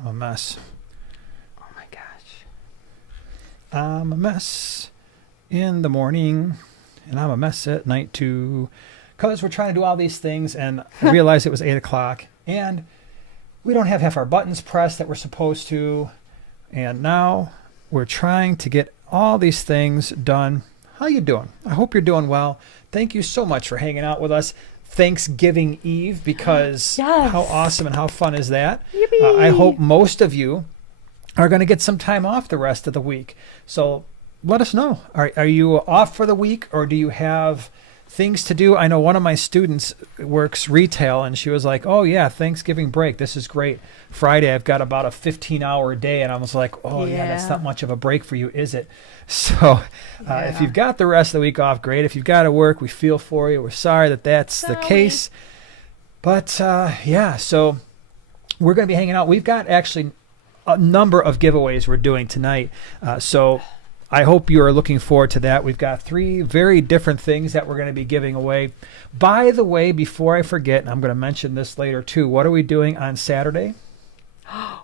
I'm a mess. Oh my gosh. I'm a mess in the morning, and I'm a mess at night too. Because we're trying to do all these things, and I realized it was 8 o'clock, and we don't have half our buttons pressed that we're supposed to. And now we're trying to get all these things done. How you doing? I hope you're doing well. Thank you so much for hanging out with us Thanksgiving Eve, because Yes. how awesome and how fun is that? Yippee. I hope most of you are going to get some time off the rest of the week. So let us know. Are you off for the week, or do you have things to do? I know one of my students works retail, and she was like, oh yeah, Thanksgiving break, this is great. Friday I've got about a 15-hour day, and I was like, oh yeah, that's not much of a break for you, is it? So if you've got the rest of the week off, great. If you've got to work, we feel for you. We're sorry that that's the case. But yeah, so we're going to be hanging out. We've got actually a number of giveaways we're doing tonight. So I hope you are looking forward to that. We've got 3 very different things that we're going to be giving away. By the way, before I forget, and I'm going to mention this later too, what are we doing on Saturday?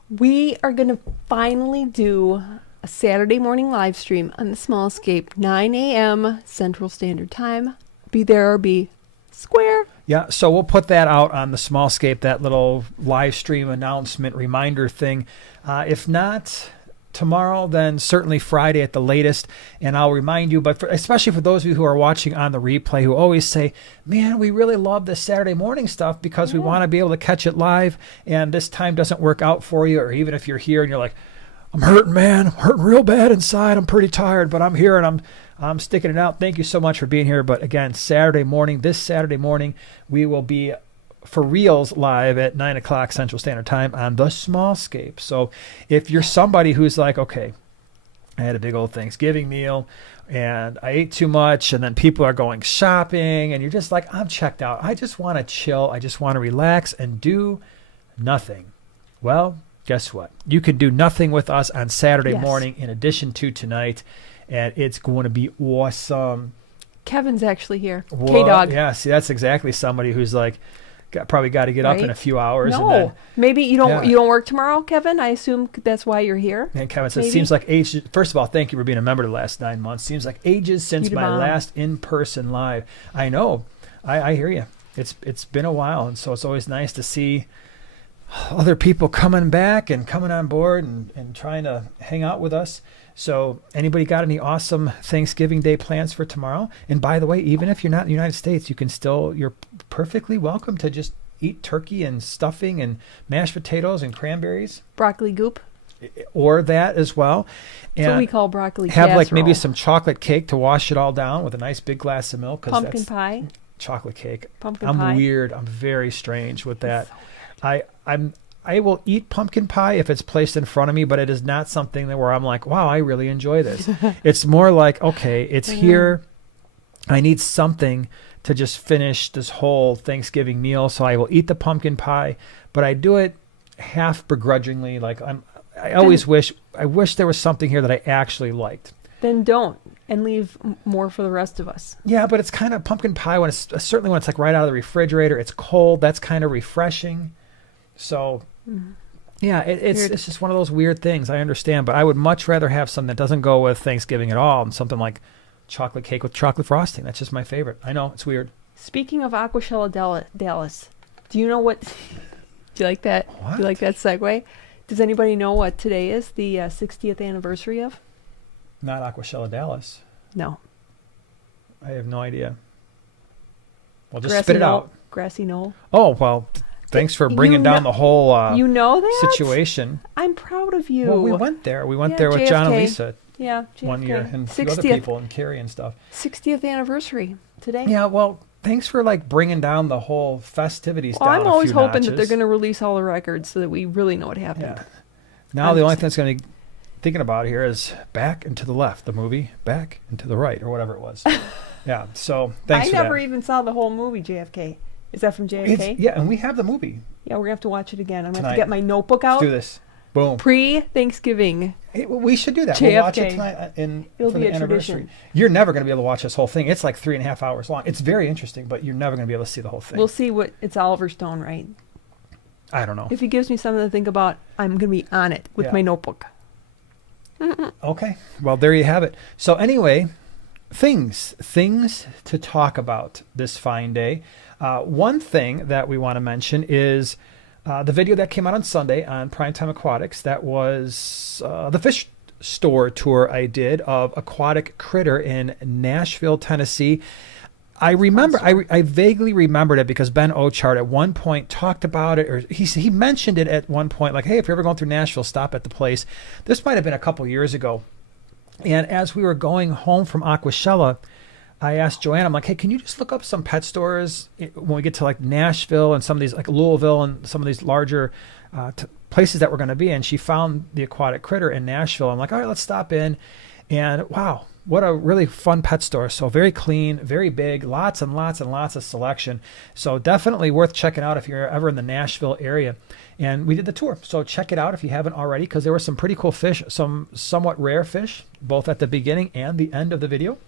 We are going to finally do a Saturday morning live stream on the Small Scape, 9 a.m. Central Standard Time. Be there or be square. Yeah, so we'll put that out on the Smallscape, that little live stream announcement reminder thing. If not tomorrow, then certainly Friday at the latest. And I'll remind you, but especially for those of you who are watching on the replay, who always say, man, we really love this Saturday morning stuff because we want to be able to catch it live, and this time doesn't work out for you. Or even if you're here and you're like, I'm hurting, man. I'm hurting real bad inside. I'm pretty tired, but I'm here and I'm sticking it out. Thank you so much for being here. But again, this Saturday morning, we will be for reals live at 9 o'clock Central Standard Time on the Smallscape. So if you're somebody who's like, okay, I had a big old Thanksgiving meal and I ate too much, and then people are going shopping, and you're just like, I'm checked out. I just want to chill. I just want to relax and do nothing. Well, guess what? You can do nothing with us on Saturday morning in addition to tonight, and it's going to be awesome. Kevin's actually here. K-Dog. Yeah, see, that's exactly somebody who's like, probably got to get up in a few hours. No, and then, maybe you don't work tomorrow, Kevin. I assume that's why you're here. And Kevin says, seems like age. First of all, thank you for being a member the last 9 months. Seems like ages since my last in-person live. I know. I hear you. It's been a while, and so it's always nice to see other people coming back and coming on board and trying to hang out with us. So anybody got any awesome Thanksgiving Day plans for tomorrow? And by the way, even if you're not in the United States, you're perfectly welcome to just eat turkey and stuffing and mashed potatoes and cranberries. Broccoli goop. Or that as well. That's what we call broccoli casserole. Have like maybe some chocolate cake to wash it all down with a nice big glass of milk. Pumpkin pie. Chocolate cake. Pumpkin pie. I'm weird. I'm very strange with that. So I will eat pumpkin pie if it's placed in front of me, but it is not something where I'm like, wow, I really enjoy this. It's more like, okay, it's here. I need something to just finish this whole Thanksgiving meal, so I will eat the pumpkin pie, but I do it half begrudgingly. Like I wish there was something here that I actually liked. Then don't, and leave more for the rest of us. Yeah, but it's kind of pumpkin pie certainly when it's like right out of the refrigerator. It's cold. That's kind of refreshing. So, yeah, it's just one of those weird things. I understand, but I would much rather have something that doesn't go with Thanksgiving at all, and something like chocolate cake with chocolate frosting. That's just my favorite. I know, it's weird. Speaking of Aquashella Dallas, do you know what? Do you like that? What? Do you like that segue? Does anybody know what today is? The 60th anniversary of? Not Aquashella Dallas. No. I have no idea. Well, just spit it out. Grassy Knoll. Oh, well, thanks for bringing down the whole situation. I'm proud of you. Well, we went there. We went there with JFK. John and Lisa JFK. one year, and a few other people, and Carrie and stuff. 60th anniversary today. Yeah, well, thanks for like bringing down the whole festivities down I'm always hoping notches. that they're going to release all the records so that we really know what happened. Yeah. Now the only thing that's going to be thinking about here is Back and to the Left, the movie Back and to the Right, or whatever it was. Yeah, so thanks for that. I never even saw the whole movie, JFK. Is that from JFK? Yeah, and we have the movie. Yeah, we're going to have to watch it again. I'm going to Tonight. have to get my notebook out. Let's do this. Boom. Pre-Thanksgiving. We should do that. JFK. We'll watch it tonight It'll for be the a anniversary. tradition. You're never going to be able to watch this whole thing. It's like 3.5 hours long. It's very interesting, but you're never going to be able to see the whole thing. We'll see what... It's Oliver Stone, right? I don't know. If he gives me something to think about, I'm going to be on it with Yeah. my notebook. Okay. Well, there you have it. So anyway, things to talk about this fine day. One thing that we want to mention is the video that came out on Sunday on Primetime Aquatics. That was the fish store tour I did of Aquatic Critter in Nashville, Tennessee. I remember, I vaguely remembered it because Ben Ochart at one point talked about it, or he mentioned it at one point, like, hey, if you're ever going through Nashville, stop at the place. This might have been a couple years ago. And as we were going home from Aquashella, I asked Joanna, I'm like, hey, can you just look up some pet stores when we get to like Nashville and some of these, like Louisville and some of these larger places that we're going to be in. She found the Aquatic Critter in Nashville. I'm like, all right, let's stop in. And wow, what a really fun pet store. So very clean, very big, lots and lots and lots of selection. So definitely worth checking out if you're ever in the Nashville area. And we did the tour. So check it out if you haven't already, because there were some pretty cool fish, some somewhat rare fish, both at the beginning and the end of the video.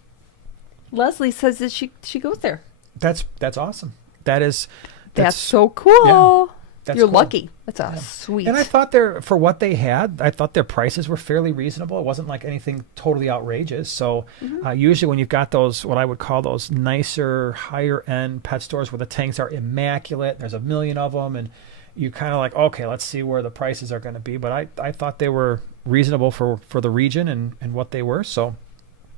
Leslie says that she goes there. That's awesome. That's so cool. Yeah, that's You're cool. lucky. That's sweet. And I thought for what they had, I thought their prices were fairly reasonable. It wasn't like anything totally outrageous. So usually when you've got those, what I would call those nicer, higher end pet stores where the tanks are immaculate, there's a million of them, and you kind of like, okay, let's see where the prices are going to be. But I thought they were reasonable for the region and what they were. So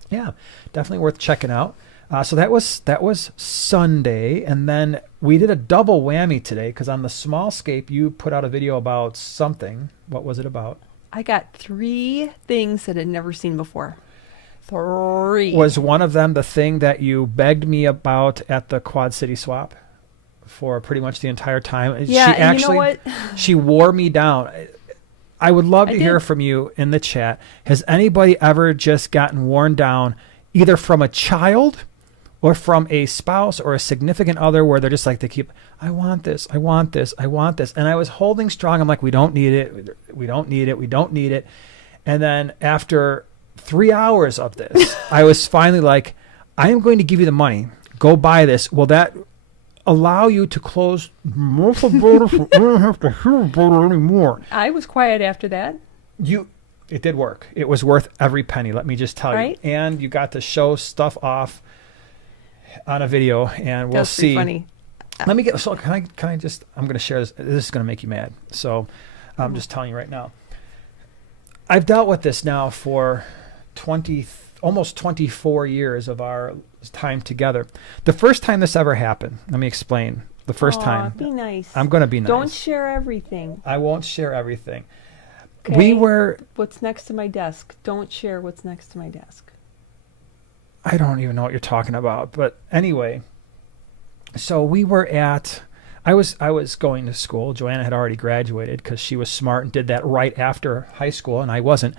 yeah, definitely worth checking out. So that was Sunday, and then we did a double whammy today because on the small scape you put out a video about something. What was it about? I got 3 things that I'd never seen before. 3. Was one of them the thing that you begged me about at the Quad City Swap for pretty much the entire time? Yeah, she and you know what? She wore me down. I would love to hear from you in the chat. Has anybody ever just gotten worn down either from a child or from a spouse or a significant other where they're just like, I want this, I want this, I want this. And I was holding strong. I'm like, we don't need it. We don't need it. We don't need it. And then after 3 hours of this, I was finally like, I am going to give you the money. Go buy this. Will that allow you to close most of the so I don't have to hear about it anymore? I was quiet after that. It did work. It was worth every penny, let me just tell you. And you got to show stuff off on a video, and we'll That's see. funny. Let me get. So can I just? I'm going to share this. This is going to make you mad. So I'm just telling you right now. I've dealt with this now for almost 24 years of our time together. The first time this ever happened, let me explain. The first time. Be nice. I'm going to be nice. Don't share everything. I won't share everything. Okay? We were. What's next to my desk? Don't share what's next to my desk. I don't even know what you're talking about. But anyway, so we were at, I was going to school. Joanna had already graduated because she was smart and did that right after high school, and I wasn't.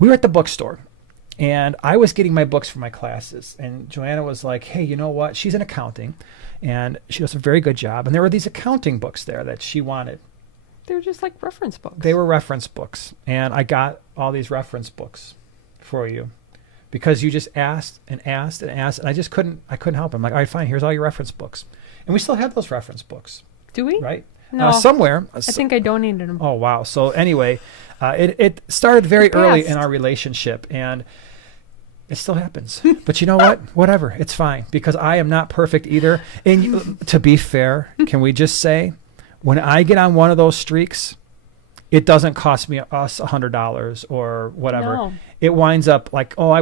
We were at the bookstore, and I was getting my books for my classes. And Joanna was like, hey, you know what? She's in accounting, and she does a very good job. And there were these accounting books there that she wanted. They're just like reference books. They were reference books. And I got all these reference books for you. Because you just asked and asked and asked, and I couldn't help it. I'm like, all right, fine, here's all your reference books. And we still have those reference books. Do we? Right? No. Somewhere. I think I donated them. Oh, wow. So anyway, it started very early in our relationship, and it still happens. But you know what? Whatever. It's fine, because I am not perfect either. And to be fair, can we just say, when I get on one of those streaks, it doesn't cost us $100 or whatever. No. It winds up like, oh,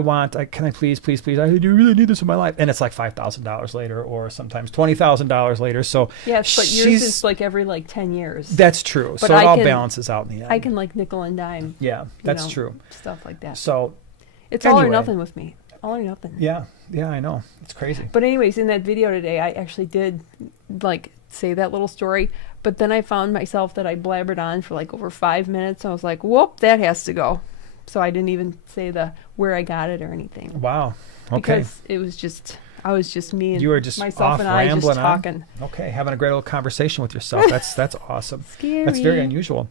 can I please, I do really need this in my life. And it's like $5,000 later, or sometimes $20,000 later. So yes, but yours is like every 10 years. That's true. But so it all balances out in the end. I can nickel and dime. Yeah, that's true. Stuff like that. So it's all or nothing with me. All or nothing. Yeah, I know. It's crazy. But anyways, in that video today, I actually did say that little story. But then I found myself that I blabbered on for over 5 minutes. I was like, whoop, that has to go. So I didn't even say where I got it or anything. Wow. Okay. Because it was just, I was just me and you were just myself off and I just rambling talking. Okay, having a great little conversation with yourself. That's awesome. Scary. That's very unusual.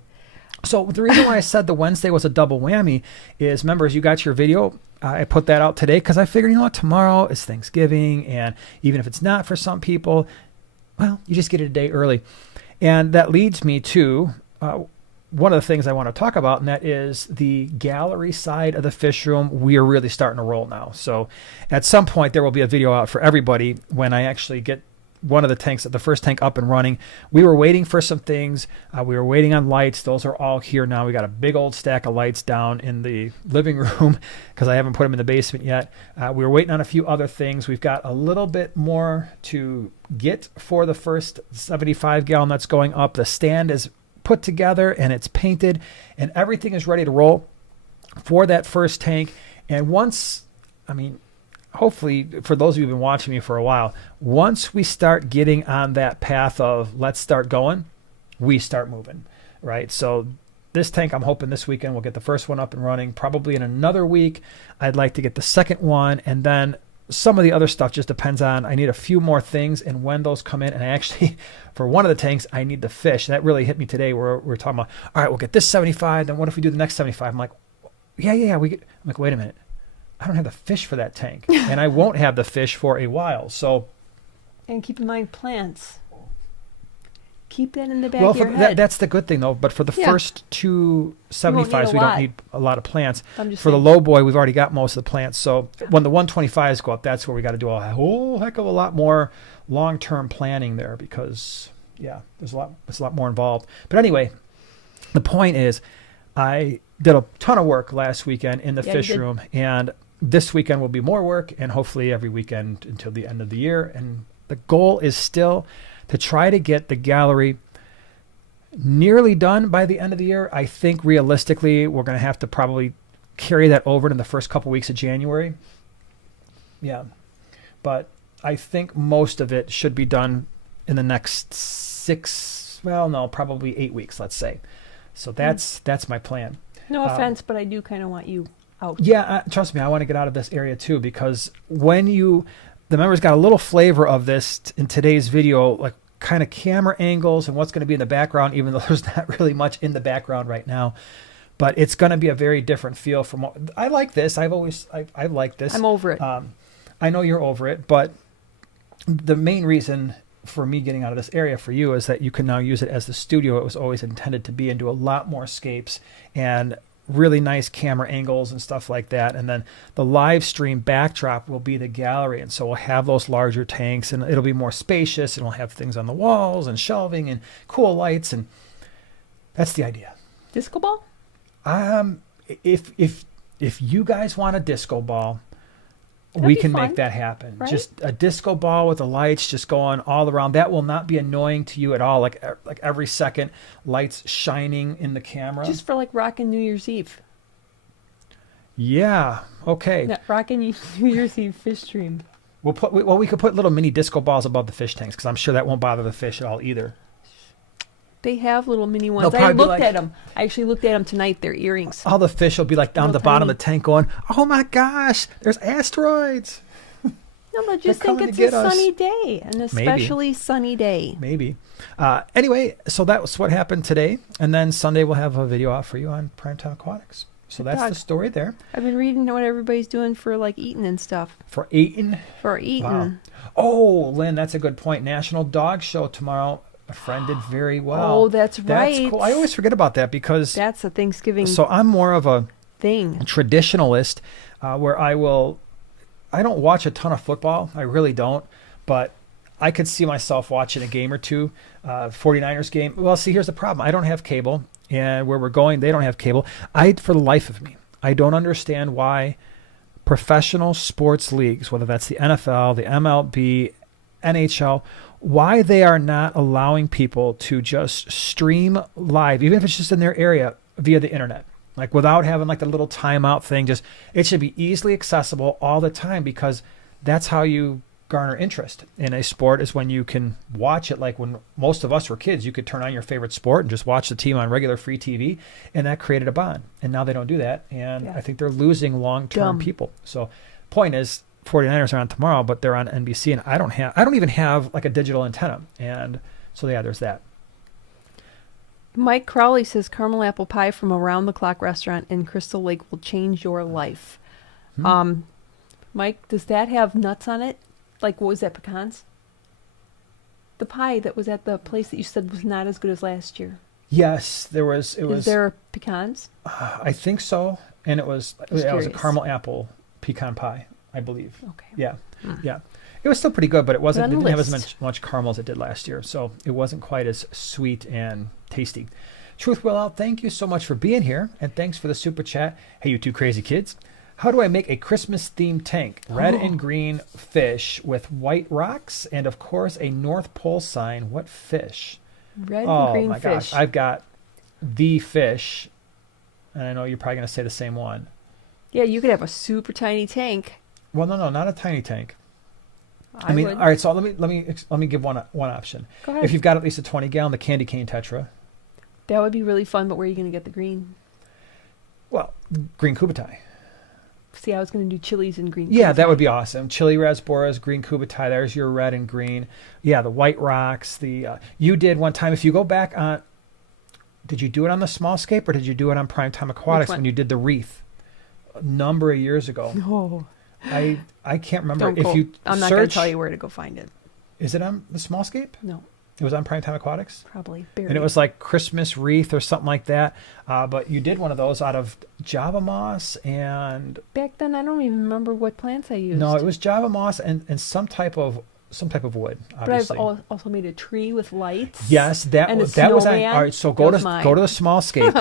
So the reason why I said the Wednesday was a double whammy is, remember, as you got your video, I put that out today because I figured, you know what, tomorrow is Thanksgiving, and even if it's not for some people, well, you just get it a day early. And that leads me to one of the things I want to talk about, and that is the gallery side of the fish room. We are really starting to roll now. So at some point, there will be a video out for everybody when I actually get one of the tanks, the first tank, up and running. We were waiting for some things. We were waiting on lights. Those are all here now. We got a big old stack of lights down in the living room because I haven't put them in the basement yet. We were waiting on a few other things. We've got a little bit more to get for the first 75 gallon that's going up. The stand is put together and it's painted and everything is ready to roll for that first tank. And once, hopefully, for those of you who've been watching me for a while, once we start getting on that path of let's start going, we start moving, right? So this tank, I'm hoping this weekend we'll get the first one up and running. Probably in another week, I'd like to get the second one. And then some of the other stuff just depends on, I need a few more things and when those come in. And I actually, for one of the tanks, I need the fish. That really hit me today where we're talking about, all right, we'll get this 75. Then what if we do the next 75? I'm like, yeah. I'm like, wait a minute. I don't have the fish for that tank, and I won't have the fish for a while. So, and keep in mind plants. Keep that in the back of your head. That's the good thing, though. But for the first two 75s, we don't need a lot of plants. For the low boy, we've already got most of the plants. So when the 125s go up, that's where we got to do a whole heck of a lot more long-term planning there because, it's a lot more involved. But anyway, the point is, I did a ton of work last weekend in the fish room, and this weekend will be more work, and hopefully every weekend until the end of the year. And the goal is still to try to get the gallery nearly done by the end of the year. I think realistically, we're going to have to probably carry that over in the first couple weeks of January. Yeah. But I think most of it should be done in the next probably 8 weeks, let's say. So that's my plan. No offense, but I do kind of want you out. Yeah, trust me, I want to get out of this area too, because when the members got a little flavor of this in today's video, like kind of camera angles and what's going to be in the background, even though there's not really much in the background right now. But it's going to be a very different feel from what I like this. I like this. I'm over it. I know you're over it, but the main reason for me getting out of this area for you is that you can now use it as the studio it was always intended to be and do a lot more scapes and really nice camera angles and stuff like that. And then the live stream backdrop will be the gallery. And so we'll have those larger tanks and it'll be more spacious and we'll have things on the walls and shelving and cool lights. And that's the idea. Disco ball? If you guys want a disco ball, That'd we be can fun, make that happen. right? Just a disco ball with the lights just going all around. That will not be annoying to you at all. Like every second, lights shining in the camera. Just for like rockin' New Year's Eve. Yeah. Okay. That rockin' New Year's Eve fish stream. We could put little mini disco balls above the fish tanks because I'm sure that won't bother the fish at all either. They have little mini ones. They'll I probably be looked at them. I actually looked at them tonight. They're earrings. All the fish will be like down at the bottom of the tank going, oh my gosh, there's asteroids. No, but just They're think coming it's to a get us. sunny day, an especially sunny day. Maybe. Anyway, so that was what happened today. And then Sunday we'll have a video out for you on Primetime Aquatics. So that's the story there. I've been reading what everybody's doing for like eating and stuff. For eating? For eating. Wow. Oh, Lynn, that's a good point. National Dog Show tomorrow. A friend did very well. Oh, that's right. That's cool. I always forget about that because that's a Thanksgiving So I'm more of a thing. Traditionalist where I don't watch a ton of football. I really don't. But I could see myself watching a game or two. 49ers game. Well, see, here's the problem. I don't have cable. And where we're going, they don't have cable. For the life of me, I don't understand why professional sports leagues, whether that's the NFL, the MLB, NHL, why they are not allowing people to just stream live, even if it's just in their area via the internet, like without having like the little timeout thing. Just it should be easily accessible all the time because that's how you garner interest in a sport is when you can watch it. Like when most of us were kids, you could turn on your favorite sport and just watch the team on regular free TV, and that created a bond. And now they don't do that, and I think they're losing long-term people. So point is, 49ers are on tomorrow, but they're on NBC, and I don't even have like a digital antenna. And so there's that. Mike Crowley says caramel apple pie from Around the Clock restaurant in Crystal Lake will change your life. Mike, does that have nuts on it? Like, what was that, pecans? the pie that was at the place that you said was not as good as last year? Yes, there was. It Is was. there pecans? I think so, and it was. Just Yeah, it was a curious. caramel apple pecan pie, I believe. Okay. Yeah, Hmm. yeah. It was still pretty good, but it wasn't. on the Didn't have as list. much caramel as it did last year, so it wasn't quite as sweet and tasty. Truth Will Out, thank you so much for being here, and thanks for the super chat. Hey, you two crazy kids. How do I make a Christmas-themed tank? Red and green fish with white rocks, and of course a North Pole sign. What fish? Red and Oh green my fish. gosh, I've got the fish, and I know you're probably going to say the same one. Yeah, you could have a super tiny tank. Well, no, not a tiny tank. I mean, would. all right. So let me give one option. Go ahead. If you've got at least a 20-gallon, the candy cane tetra. That would be really fun, but where are you going to get the green? Well, green kubatai. See, I was going to do chilies and green. Yeah, that kubatai. would be awesome. Chili raspberries, green kubatai. There's your red and green. Yeah, the white rocks. You did one time. If you go back on, did you do it on the small scape or did you do it on Primetime Aquatics one? when you did the wreath a number of years ago? No. I can't remember. Don't If go. you I'm not going to search, tell you where to go find it. is it on the small scape? No, It was on Primetime Aquatics? probably. Buried. And it was like Christmas wreath or something like that. But you did one of those out of Java moss and Back then, I don't even remember what plants I used. no, it was Java moss and some type of wood. But I've Obviously, also made a tree with lights. yes, that and a was on. snowman. All right, so That go was to mine. go to the small scape.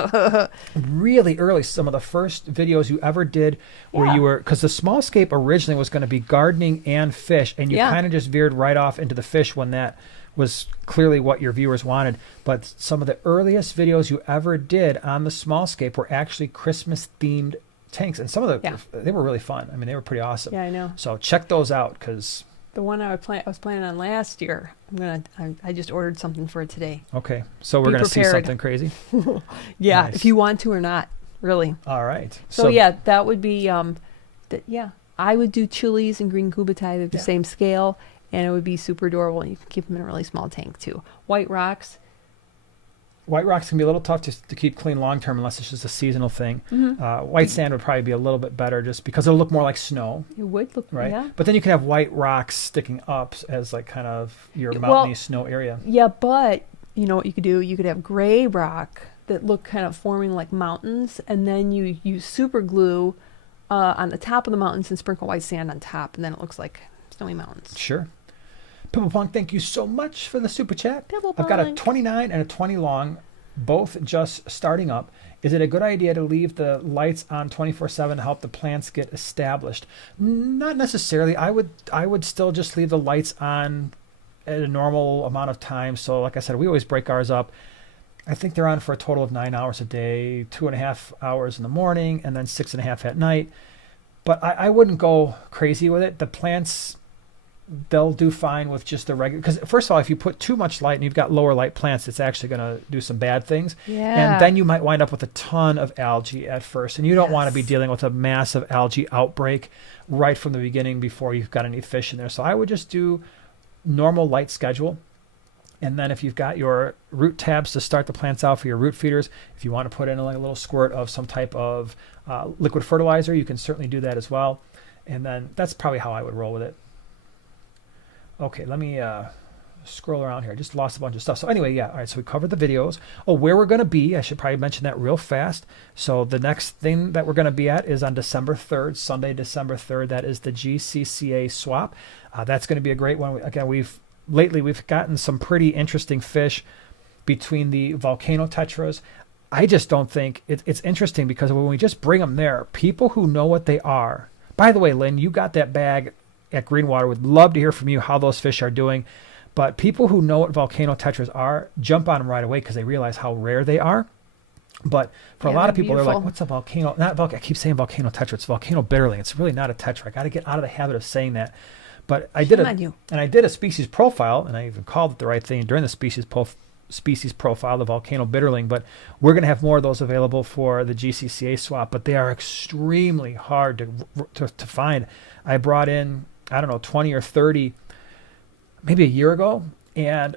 Really early, some of the first videos you ever did where Yeah. you were because the small scape originally was going to be gardening and fish, and you Yeah. kind of just veered right off into the fish when that was clearly what your viewers wanted. But some of the earliest videos you ever did on the small scape were actually Christmas themed tanks, and some of they were really fun. I mean, they were pretty awesome. Yeah, I know. So check those out because The one I was planning on last year. I just ordered something for it today. okay, so we're Be going to see prepared. something crazy. Yeah, Nice. if you want to or not, really. All right. So yeah, that would be I would do chilies and green kubatai. They're the Yeah. same scale, and it would be super adorable. And you can keep them in a really small tank too. White rocks. White rocks can be a little tough to keep clean long term unless it's just a seasonal thing. Mm-hmm. White sand would probably be a little bit better just because it'll look more like snow, It would look right? Yeah. But then you can have white rocks sticking up as like kind of your Well- mountainy snow area. Yeah, but you know what you could do? You could have gray rock that look kind of forming like mountains, and then you use super glue on the top of the mountains and sprinkle white sand on top, and then it looks like snowy mountains. Sure. Pimple Punk, thank you so much for the super chat. Pimple I've got a Punk. 29 and a 20 long, both just starting up. Is it a good idea to leave the lights on 24/7 to help the plants get established? Not necessarily. I would still just leave the lights on at a normal amount of time. So like I said, we always break ours up. I think they're on for a total of 9 hours a day, 2.5 hours in the morning, and then 6.5 at night. But I wouldn't go crazy with it. The plants, they'll do fine with just the regular. Because first of all, if you put too much light and you've got lower light plants, it's actually going to do some bad things. Yeah. And then you might wind up with a ton of algae at first. And you don't want to be Yes. dealing with a massive algae outbreak right from the beginning before you've got any fish in there. So I would just do normal light schedule. And then if you've got your root tabs to start the plants out for your root feeders, if you want to put in like a little squirt of some type of liquid fertilizer, you can certainly do that as well. And then that's probably how I would roll with it. Okay, let me scroll around here. I just lost a bunch of stuff. So anyway, yeah, all right, so we covered the videos. Oh, where we're going to be, I should probably mention that real fast. So the next thing that we're going to be at is on December 3rd, Sunday, December 3rd. That is the GCCA swap. That's going to be a great one. Again, we've gotten some pretty interesting fish between the volcano tetras. I just don't think it's interesting because when we just bring them there, people who know what they are. By the way, Lynn, you got that bag at Greenwater. Would love to hear from you how those fish are doing. But people who know what volcano tetras are jump on them right away because they realize how rare they are. But for a lot of they're people, they're like, beautiful. what's a volcano? Not volcano. I keep saying volcano tetra. It's volcano bitterling. It's really not a tetra. I got to get out of the habit of saying that. But I did Shame on you. I did a species profile, and I even called it the right thing during the species profile, the volcano bitterling. But we're going to have more of those available for the GCCA swap. But they are extremely hard to find. I brought in, I don't know, 20 or 30 maybe a year ago, and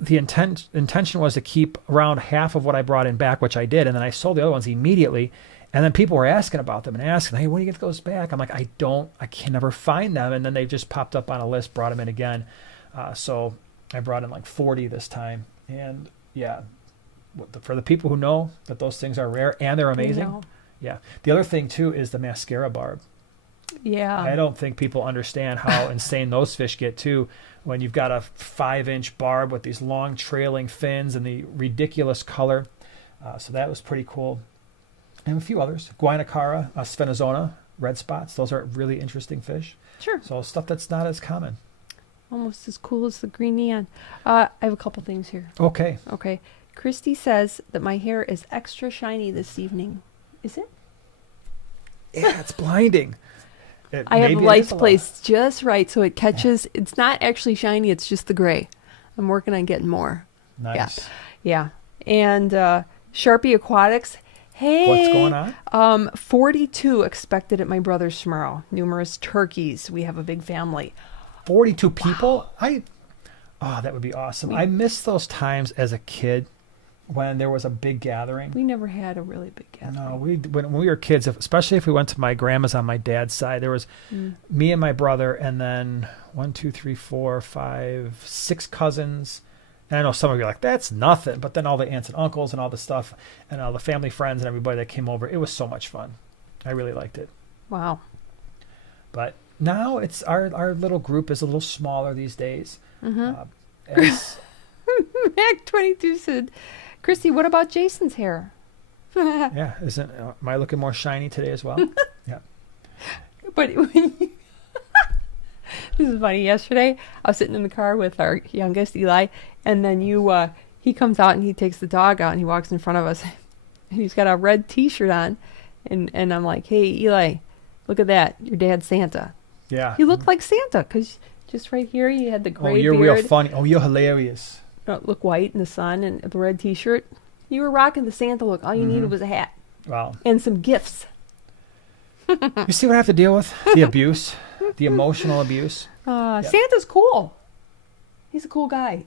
the intention was to keep around half of what I brought in back, which I did, and then I sold the other ones immediately. And then people were asking about them and asking, hey, when do you get those back? I'm like, I can never find them. And then they just popped up on a list, brought them in again. So I brought in like 40 this time. And yeah, for the people who know that those things are rare and they're amazing. No. Yeah. The other thing too is the mascara barb. Yeah. I don't think people understand how insane those fish get too when you've got a 5-inch barb with these long trailing fins and the ridiculous color. So that was pretty cool. And a few others. Guaiacara, sphenozona, red spots. Those are really interesting fish. Sure. So stuff that's not as common. Almost as cool as the green neon. I have a couple things here. Okay. Okay. Christy says that my hair is extra shiny this evening. Is it? Yeah, it's blinding. I have Maybe it lights is a lot. placed just right so it catches. It's not actually shiny. It's just the gray. I'm working on getting more. Nice. Yeah. And Sharpie Aquatics. Hey. What's going on? 42 expected at my brother's tomorrow. Numerous turkeys. We have a big family. 42 people? That would be awesome. I miss those times as a kid when there was a big gathering. We never had a really big gathering. No, when we were kids, especially if we went to my grandma's on my dad's side, there was me and my brother, and then 1, 2, 3, 4, 5, 6 cousins. And I know some of you are like, that's nothing. But then all the aunts and uncles and all the stuff and all the family friends and everybody that came over, it was so much fun. I really liked it. Wow. But now it's our little group is a little smaller these days. As, Mac 22 said, Christy, what about Jason's hair? yeah, am I looking more shiny today as well? Yeah. But when you this is funny. Yesterday, I was sitting in the car with our youngest, Eli, and then he comes out and he takes the dog out and he walks in front of us. And he's got a red T-shirt on. And I'm like, hey, Eli, look at that. Your dad's Santa. Yeah. He looked like Santa because just right here he had the gray beard. Oh, you're real funny. Oh, you're hilarious. Look white in the sun and the red T-shirt. You were rocking the Santa look. All you needed was a hat. Wow. And some gifts. You see what I have to deal with? The abuse. The emotional abuse. Yep. Santa's cool. He's a cool guy.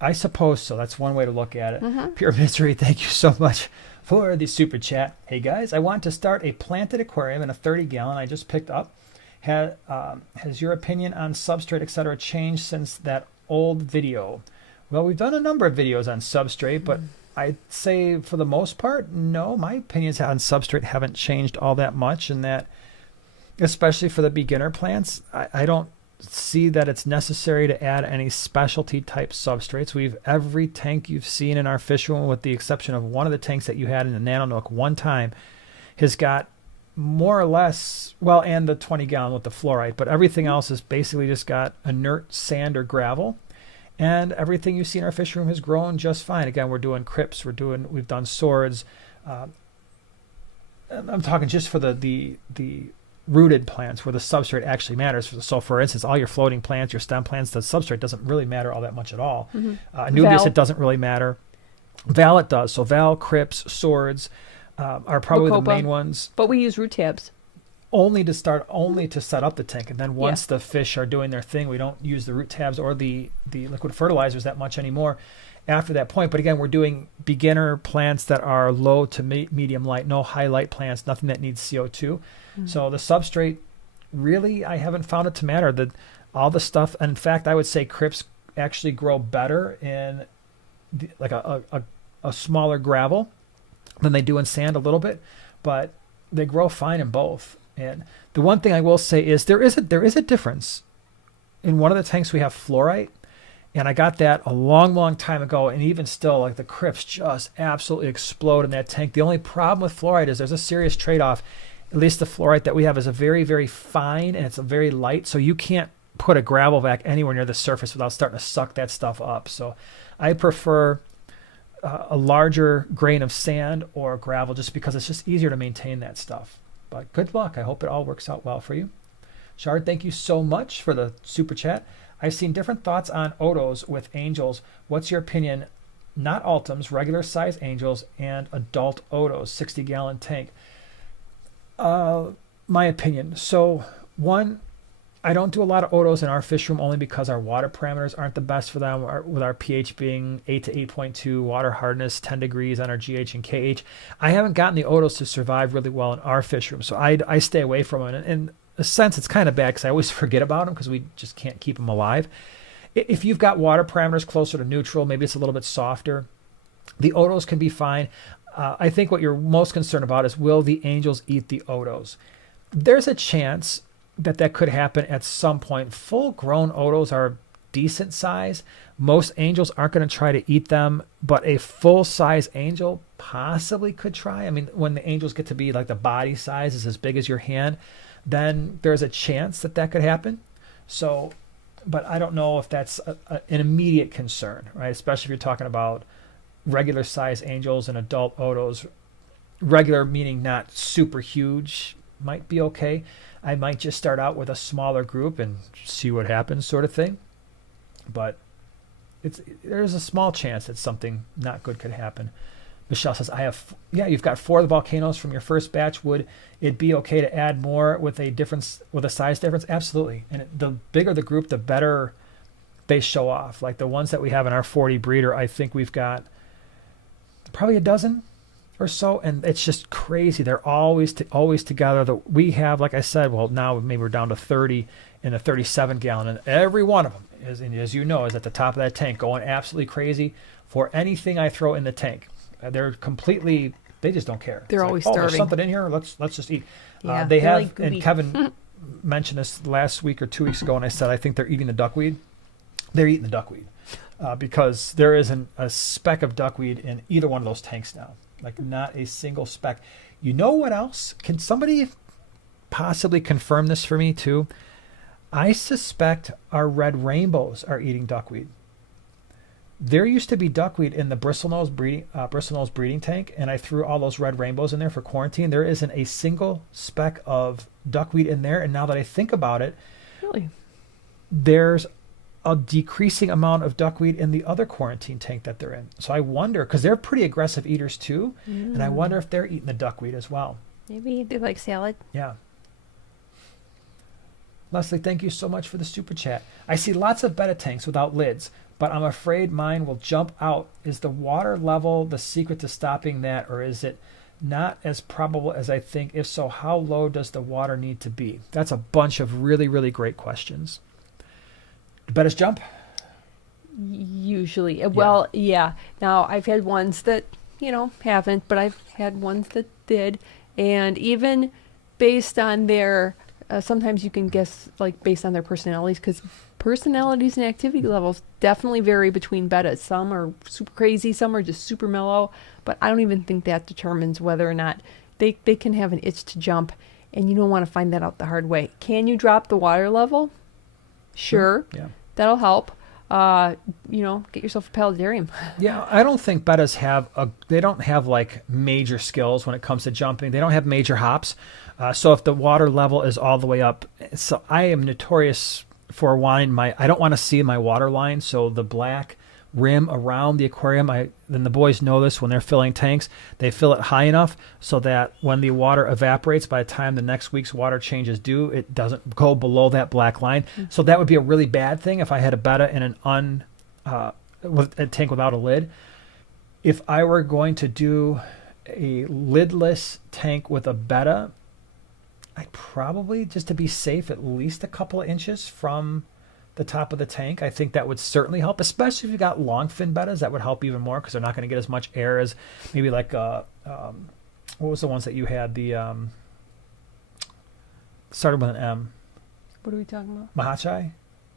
I suppose so. That's one way to look at it. Pure Misery, thank you so much for the super chat. Hey guys, I want to start a planted aquarium in a 30-gallon I just picked up. Has your opinion on substrate, etc., changed since that old video? Well, we've done a number of videos on substrate, but I'd say for the most part, no. My opinions on substrate haven't changed all that much, and that, especially for the beginner plants, I don't see that it's necessary to add any specialty type substrates. Every tank you've seen in our fish room, with the exception of one of the tanks that you had in the Nano Nook one time, has got more or less, well, and the 20-gallon with the fluorite, but everything else has basically just got inert sand or gravel. And everything you see in our fish room has grown just fine. Again, we're doing crypts, we've done swords. I'm talking just for the rooted plants where the substrate actually matters. So for instance, all your floating plants, your stem plants, the substrate doesn't really matter all that much at all. Nubius, Val. it doesn't really matter. Val, it does. So Val, crypts, swords are probably Bacopa. the main ones. But we use root tabs. Only to set up the tank, and then once the fish are doing their thing, we don't use the root tabs or the liquid fertilizers that much anymore after that point. But again, we're doing beginner plants that are low to medium light, no high light plants, nothing that needs CO2. So the substrate, really, I haven't found it to matter. All the stuff, and in fact, I would say crypts actually grow better in like a smaller gravel than they do in sand a little bit, but they grow fine in both. And the one thing I will say is there is a difference. In one of the tanks we have fluorite, and I got that a long, long time ago, and even still, like the crypts just absolutely explode in that tank. The only problem with fluorite is there's a serious trade-off. At least the fluorite that we have is a very, very fine, and it's a very light, so you can't put a gravel vac anywhere near the surface without starting to suck that stuff up. So I prefer a larger grain of sand or gravel just because it's just easier to maintain that stuff. But good luck. I hope it all works out well for you. Shard, thank you so much for the super chat. I've seen different thoughts on Odos with angels. What's your opinion? Not Ultims, regular size angels, and adult Odos, 60-gallon tank. My opinion. So, one, I don't do a lot of Odos in our fish room only because our water parameters aren't the best for them, with our pH being 8 to 8.2, water hardness 10 degrees on our GH and KH. I haven't gotten the Odos to survive really well in our fish room, so I stay away from them. And in a sense, it's kind of bad because I always forget about them because we just can't keep them alive. If you've got water parameters closer to neutral, maybe it's a little bit softer, the otos can be fine. I think what you're most concerned about is, will the angels eat the otos? There's a chance that that could happen at some point. Full-grown otos are decent size. Most angels aren't going to try to eat them, but a full-size angel possibly could try. I mean, when the angels get to be like the body size is as big as your hand, then there's a chance that that could happen. So, but I don't know if that's an immediate concern, right? Especially if you're talking about regular size angels and adult otos. Regular meaning not super huge, might be okay. I might just start out with a smaller group and see what happens, sort of thing. But there's a small chance that something not good could happen. Michelle says, you've got 4 of the volcanoes from your first batch. Would it be okay to add more with a size difference? Absolutely. And the bigger the group, the better they show off. Like the ones that we have in our 40 breeder, I think we've got probably a dozen or so, and it's just crazy. They're always together. We have, like I said, well, now maybe we're down to 30 in a 37 gallon, and every one of them is, and as you know, is at the top of that tank going absolutely crazy for anything I throw in the tank. They're completely, they just don't care. They're always starving. There's something in here. Let's just eat. Yeah, they have, like and Kevin mentioned this last week or 2 weeks ago, and I said I think they're eating the duckweed. They're eating the duckweed because there isn't a speck of duckweed in either one of those tanks now. Like not a single speck. You know what else? Can somebody possibly confirm this for me too? I suspect our red rainbows are eating duckweed. There used to be duckweed in the bristlenose breeding tank, and I threw all those red rainbows in there for quarantine. There isn't a single speck of duckweed in there, and now that I think about it, really, there's a decreasing amount of duckweed in the other quarantine tank that they're in. So I wonder, because they're pretty aggressive eaters too, and I wonder if they're eating the duckweed as well. Maybe they like salad. Yeah. Leslie, thank you so much for the super chat. I see lots of betta tanks without lids, but I'm afraid mine will jump out. Is the water level the secret to stopping that, or is it not as probable as I think? If so, how low does the water need to be? That's a bunch of really, really great questions. Do bettas jump? usually. Well, yeah. Now, I've had ones that, haven't, but I've had ones that did. And even based on their, sometimes you can guess, like, based on their personalities, because personalities and activity levels definitely vary between bettas. Some are super crazy, some are just super mellow, but I don't even think that determines whether or not they can have an itch to jump, and you don't want to find that out the hard way. Can you drop the water level? Sure. Yeah. That'll help. Get yourself a paludarium. Yeah, I don't think bettas they don't have like major skills when it comes to jumping. They don't have major hops. So if the water level is all the way up, so I am notorious for wanting I don't want to see my water line. So the black rim around the aquarium, then the boys know this when they're filling tanks, they fill it high enough so that when the water evaporates, by the time the next week's water change is due, it doesn't go below that black line. Mm-hmm. So that would be a really bad thing if I had a betta in with a tank without a lid. If I were going to do a lidless tank with a betta, I'd probably, just to be safe, at least a couple of inches from the top of the tank. I think that would certainly help, especially if you got long fin bettas. That would help even more because they're not going to get as much air as maybe like what was the ones that you had? The started with an M. What are we talking about? Mahachai.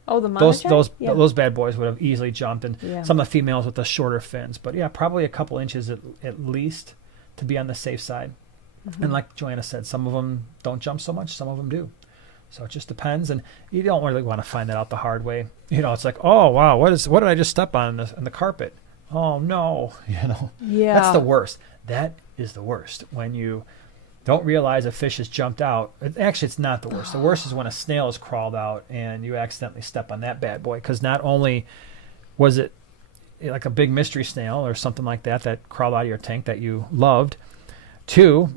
Oh, the Mahachai? Those bad boys would have easily jumped, and yeah. Some of the females with the shorter fins. But yeah, probably a couple inches at least to be on the safe side. Mm-hmm. And like Joanna said, some of them don't jump so much, some of them do. So it just depends, and you don't really want to find that out the hard way. It's like, oh wow, what did I just step on the carpet? Oh no, Yeah. That's the worst. That is the worst when you don't realize a fish has jumped out. Actually, it's not the worst. The worst is when a snail has crawled out and you accidentally step on that bad boy, because not only was it like a big mystery snail or something like that crawled out of your tank that you loved. 2,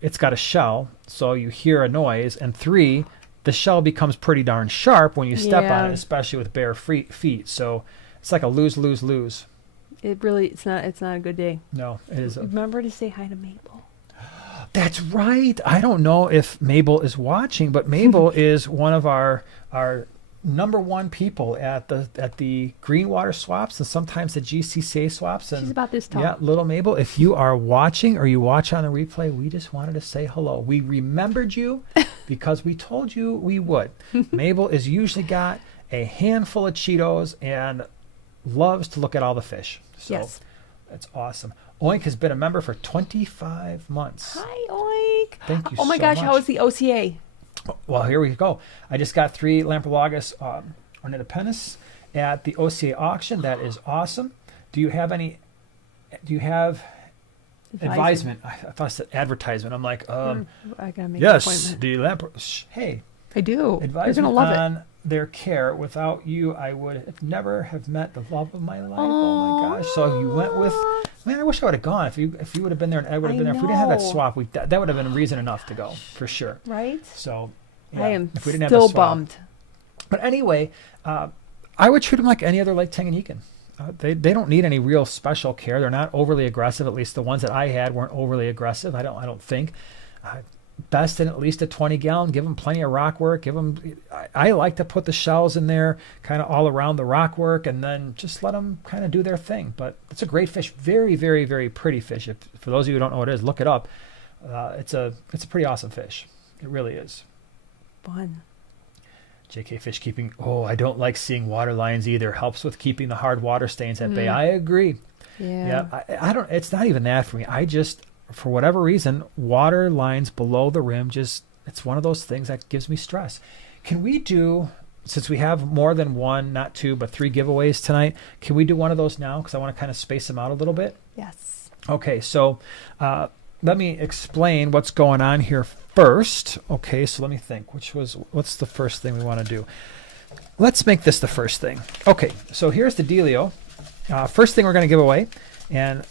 it's got a shell, so you hear a noise. And 3, the shell becomes pretty darn sharp when you step on it, especially with bare feet. So it's like a lose. It's not a good day. No, it is. Remember to say hi to Mabel. That's right. I don't know if Mabel is watching, but Mabel is one of our #1 people at the green water swaps and sometimes the GCCA swaps. And She's about this tall. yeah, little Mabel, if you are watching or you watch on the replay, we just wanted to say hello. We remembered you because we told you we would. Mabel is usually got a handful of Cheetos and loves to look at all the fish. So Yes. that's awesome. Oink has been a member for 25 months. Hi, Oink. Thank you Oh my so gosh, much. how was the OCA? Well, here we go. I just got 3 Lamprologus ornitopennus at the OCA auction. That is awesome. Do you have advisement? I thought I said advertisement. I'm like, I gotta make an yes, appointment. the Lampro. Hey, I do. You're advisement gonna love it. on their care. Without you, I would have never have met the love of my life. Oh my gosh! So you went with. Man, I wish I would have gone. If you would have been there and Ed would have been there. If we didn't have that know. swap, that would have been reason enough to go for sure. Right? So I am if we didn't have still the swap. bummed. But anyway, I would treat them like any other Lake Tanganyikan. They don't need any real special care. They're not overly aggressive. At least the ones that I had weren't overly aggressive. I don't think. Best in at least a 20-gallon. Give them plenty of rock work. I like to put the shells in there, kind of all around the rock work, and then just let them kind of do their thing. But it's a great fish. Very, very, very pretty fish. For those of you who don't know what it is, look it up. It's a pretty awesome fish. It really is. Fun. JK Fish Keeping. Oh, I don't like seeing water lines either. Helps with keeping the hard water stains at bay. I agree. Yeah. I don't. It's not even that for me. I just, for whatever reason, water lines below the rim it's one of those things that gives me stress. Can we do, since we have more than 1, not 2, but 3 giveaways tonight, can we do one of those now? Because I want to kind of space them out a little bit. Yes. Okay, so let me explain what's going on here first. Okay, so let me think. What's the first thing we want to do? Let's make this the first thing. Okay, so here's the dealio. First thing we're going to give away, and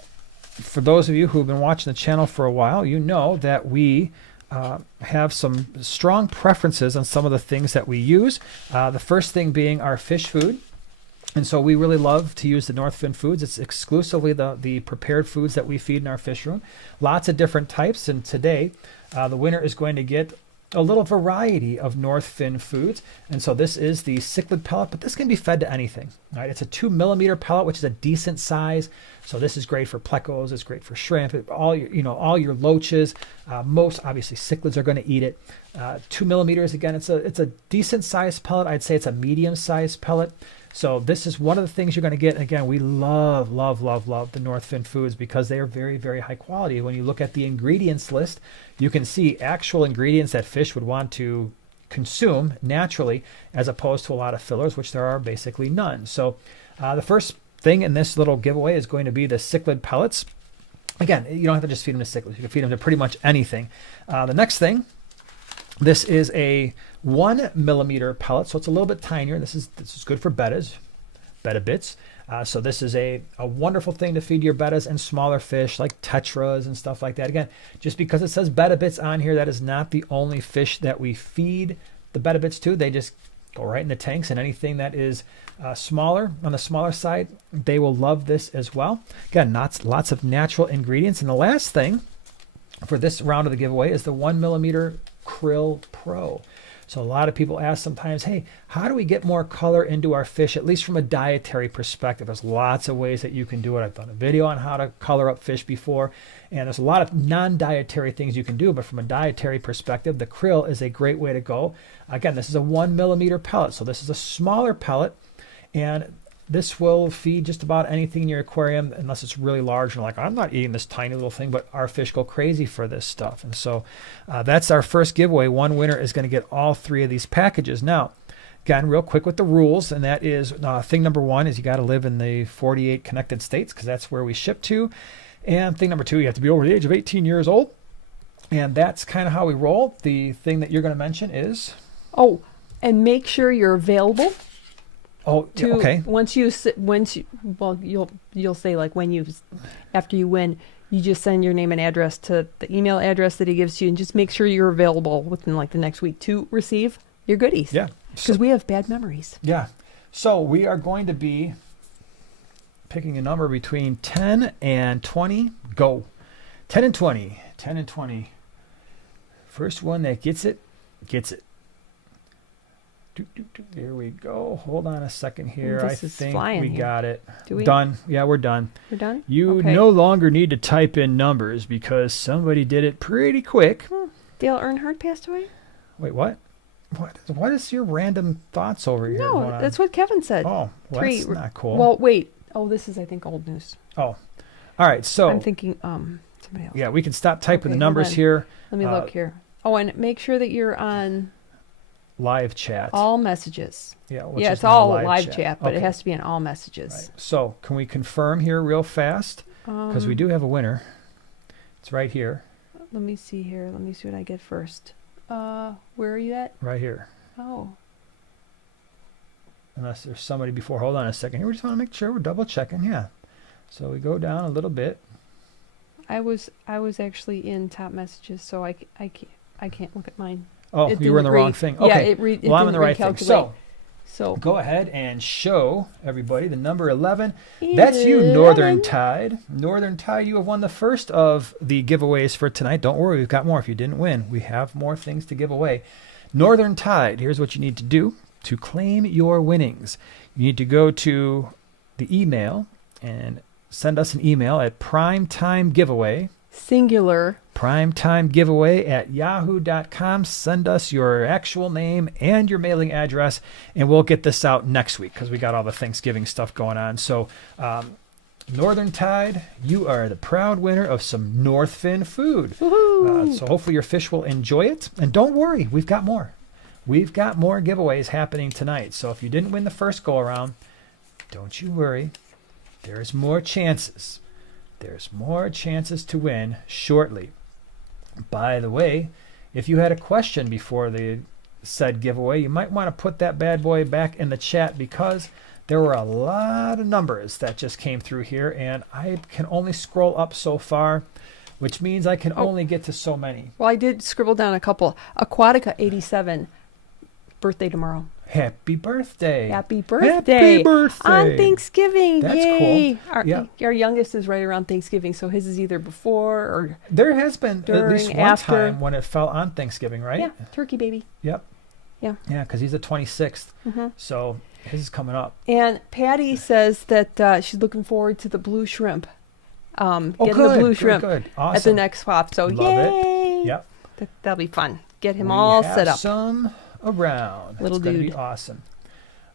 for those of you who've been watching the channel for a while, you know that we have some strong preferences on some of the things that we use. The first thing being our fish food. And so we really love to use the Northfin foods. It's exclusively the prepared foods that we feed in our fish room. Lots of different types. And today, the winner is going to get a little variety of Northfin foods. And so this is the cichlid pellet, but this can be fed to anything. Right? It's a 2-millimeter pellet, which is a decent size. So this is great for plecos. It's great for shrimp. All your loaches. Most obviously cichlids are going to eat it. 2 millimeters. Again, it's a decent sized pellet. I'd say it's a medium sized pellet. So this is one of the things you're going to get. And again, we love, love, love, love the Northfin foods because they are very, very high quality. When you look at the ingredients list, you can see actual ingredients that fish would want to consume naturally, as opposed to a lot of fillers, which there are basically none. So the first thing in this little giveaway is going to be the cichlid pellets. Again, you don't have to just feed them to cichlids. You can feed them to pretty much anything. The next thing, this is a 1-millimeter pellet, so it's a little bit tinier. This is good for bettas, betta bits. So this is a wonderful thing to feed your bettas and smaller fish like tetras and stuff like that. Again, just because it says betta bits on here, that is not the only fish that we feed the betta bits to. They just go right in the tanks, and anything that is smaller, on the smaller side, they will love this as well. Again, lots of natural ingredients. And the last thing for this round of the giveaway is the 1-millimeter Krill Pro. So a lot of people ask sometimes, hey, how do we get more color into our fish, at least from a dietary perspective? There's lots of ways that you can do it. I've done a video on how to color up fish before, and there's a lot of non-dietary things you can do, but from a dietary perspective, the krill is a great way to go. Again, this is a 1-millimeter pellet, so this is a smaller pellet, and this will feed just about anything in your aquarium unless it's really large. And like, I'm not eating this tiny little thing, but our fish go crazy for this stuff. And so that's our first giveaway. One winner is going to get all 3 of these packages. Now, again, real quick with the rules, and that is thing number 1 is you got to live in the 48 connected states because that's where we ship to. And thing number 2, you have to be over the age of 18 years old. And that's kind of how we roll. The thing that you're going to mention is... Oh, and make sure you're available. Oh, yeah, okay. You'll say like after you win, you just send your name and address to the email address that he gives you, and just make sure you're available within like the next week to receive your goodies. Yeah, because we have bad memories. Yeah, so we are going to be picking a number between 10 and 20. Go, 10 and 20, 10 and 20. First one that gets it, gets it. Here we go. Hold on a second here. This I is think flying we here. got it. Do we? Done. Yeah, we're done. We're done? You Okay. no longer need to type in numbers because somebody did it pretty quick. Dale Earnhardt passed away? Wait, what? What is your random thoughts over here? No, going on? that's what Kevin said. Oh, well, 3. that's not cool. Well, wait. Oh, this is, I think, old news. Oh, all right. So I'm thinking somebody else. yeah, we can stop typing Okay, the hold numbers on. here. Let me look here. Oh, and make sure that you're on Live chat. all messages. Yeah, which Yeah, is it's now all live chat, but it Okay. has to be on all messages. Right. So can we confirm here real fast? Because we do have a winner. It's right here. Let me see here. Let me see what I get first. Where are you at? Right here. Oh, Unless there's somebody before. Hold on a second here. We just want to make sure we're double checking. Yeah. So we go down a little bit. I was actually in top messages, so I can't look at mine. Oh, It you were in the didn't wrong re- thing. yeah, Okay. it well, I'm in the right thing. recalculate. So So go ahead and show everybody the number 11. That's you, Northern Tide. Northern Tide, you have won the first of the giveaways for tonight. Don't worry, we've got more. If you didn't win, we have more things to give away. Northern Tide, here's what you need to do to claim your winnings. You need to go to the email and send us an email at primetimegiveaway. Singular. primetimegiveaway@yahoo.com. Send us your actual name and your mailing address, and we'll get this out next week because we got all the Thanksgiving stuff going on. So, Northern Tide, you are the proud winner of some Northfin food. Woohoo! So hopefully your fish will enjoy it. And don't worry, we've got more. We've got more giveaways happening tonight. So if you didn't win the first go around, don't you worry. There's more chances. There's more chances to win shortly. By the way, if you had a question before the said giveaway, you might want to put that bad boy back in the chat because there were a lot of numbers that just came through here, and I can only scroll up so far, which means I can only get to so many. Well, I did scribble down a couple. Aquatica 87, birthday tomorrow. Happy birthday. Happy birthday. Happy birthday. On Thanksgiving. That's Yay. cool. Yeah. Our youngest is right around Thanksgiving, so his is either before or There has been at during, least one after. time when it fell on Thanksgiving, right? yeah, turkey baby. Yep. Yeah. Yeah, because he's the 26th. hmm So his is coming up. And Patty says that she's looking forward to the blue shrimp. Oh, Getting good. the blue good, shrimp good. Awesome. at the next swap. So Love it. yay! Yep. That'll be fun. Get him We all have set up. some around. Little It's going to be dude. awesome.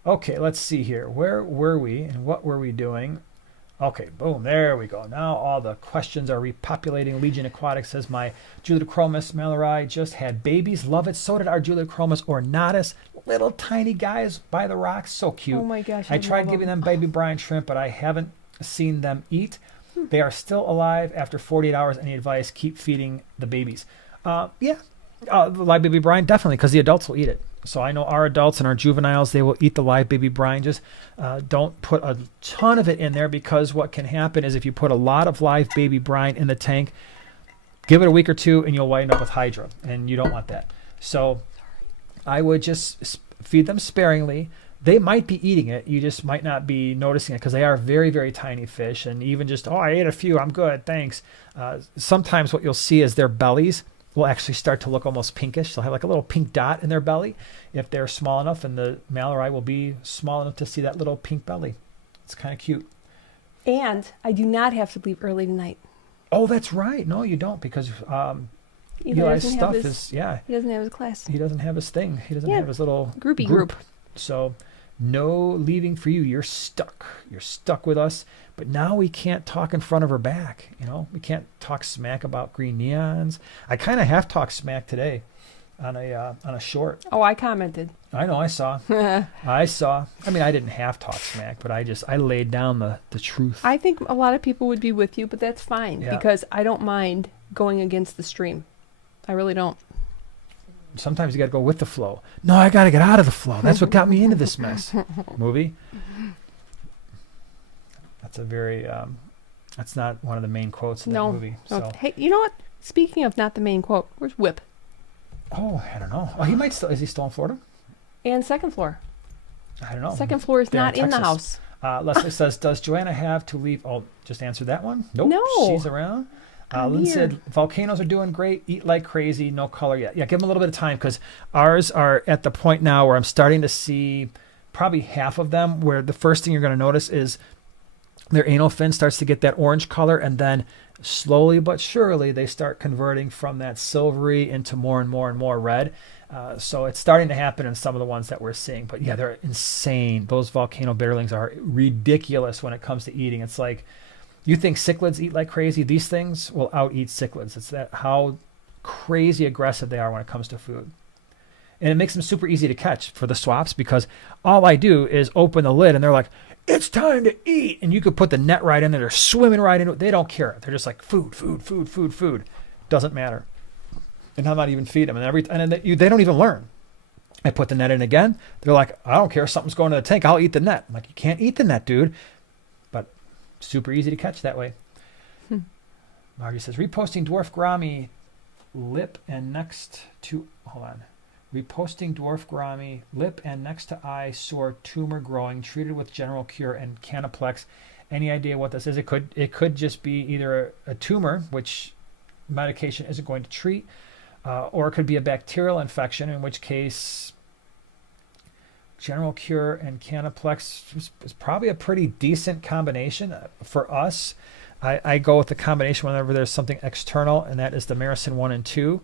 Okay, let's see here. Where were we and what were we doing? Okay, boom, there we go. Now all the questions are repopulating. Legion Aquatics says, my Julidochromis mallory just had babies. Love it. So did our Julidochromis ornatus. Little tiny guys by the rocks. So cute. Oh my gosh. I tried giving them baby brine shrimp, but I haven't seen them eat. They are still alive after 48 hours. Any advice? Keep feeding the babies. The live baby brine, definitely, because the adults will eat it. So I know our adults and our juveniles, they will eat the live baby brine. Just don't put a ton of it in there, because what can happen is if you put a lot of live baby brine in the tank, give it a week or two and you'll wind up with hydra, and you don't want that. So I would just feed them sparingly. They might be eating it. You just might not be noticing it because they are very, very tiny fish. And even just, I ate a few. I'm good. Thanks. Sometimes what you'll see is their bellies will actually start to look almost pinkish. They'll have like a little pink dot in their belly if they're small enough, and the mallory will be small enough to see that little pink belly. It's kind of cute. And I do not have to leave early tonight. Oh, that's right. No, you don't, because Eli Eli's doesn't stuff have his, is, yeah, he doesn't have his class. he doesn't have his thing. He doesn't Yeah. have his little Groupie group. So no leaving for you. You're stuck. You're stuck with us. But now we can't talk in front of her back. We can't talk smack about green neons. I kind of have talked smack today on a short. Oh, I commented. I know. I saw. I saw. I mean, I didn't have talk smack, but I laid down the truth. I think a lot of people would be with you, but that's fine Yeah. because I don't mind going against the stream. I really don't. Sometimes you got to go with the flow. No, I got to get out of the flow. That's what got me into this mess. Movie. That's a very. That's not one of the main quotes in that movie. So. No. Hey, you know what? Speaking of not the main quote, where's Whip? Oh, I don't know. Oh, he might still. Is he still in Florida? And second floor. I don't know. Second floor is They're not in the Texas. house. Leslie says, does Joanna have to leave? Oh, just answer that one. Nope. No. She's around. I'm Lynn here. said, volcanoes are doing great. Eat like crazy. No color yet. Yeah, give them a little bit of time because ours are at the point now where I'm starting to see probably half of them where the first thing you're going to notice is their anal fin starts to get that orange color, and then slowly but surely they start converting from that silvery into more and more and more red. So it's starting to happen in some of the ones that we're seeing. But yeah, they're insane. Those volcano bitterlings are ridiculous when it comes to eating. It's like you think cichlids eat like crazy. These things will out eat cichlids. It's that how crazy aggressive they are when it comes to food. And it makes them super easy to catch for the swaps because all I do is open the lid and they're like, it's time to eat. And you could put the net right in there. They're swimming right into it. They don't care. They're just like food, food, food, food, food. Doesn't matter. And I'm not even feeding them. And they don't even learn. I put the net in again. They're like, I don't care. Something's going to the tank. I'll eat the net. I'm like, you can't eat the net, dude. But super easy to catch that way. Margie says, reposting dwarf gourami lip and next to, hold on. Reposting dwarf gourami, lip and next to eye sore tumor growing, treated with general cure and Canaplex. Any idea what this is? It could just be either a tumor, which medication isn't going to treat, or it could be a bacterial infection, in which case general cure and Canaplex is probably a pretty decent combination. For us, I go with the combination whenever there's something external, and that is the Maricin 1 and 2.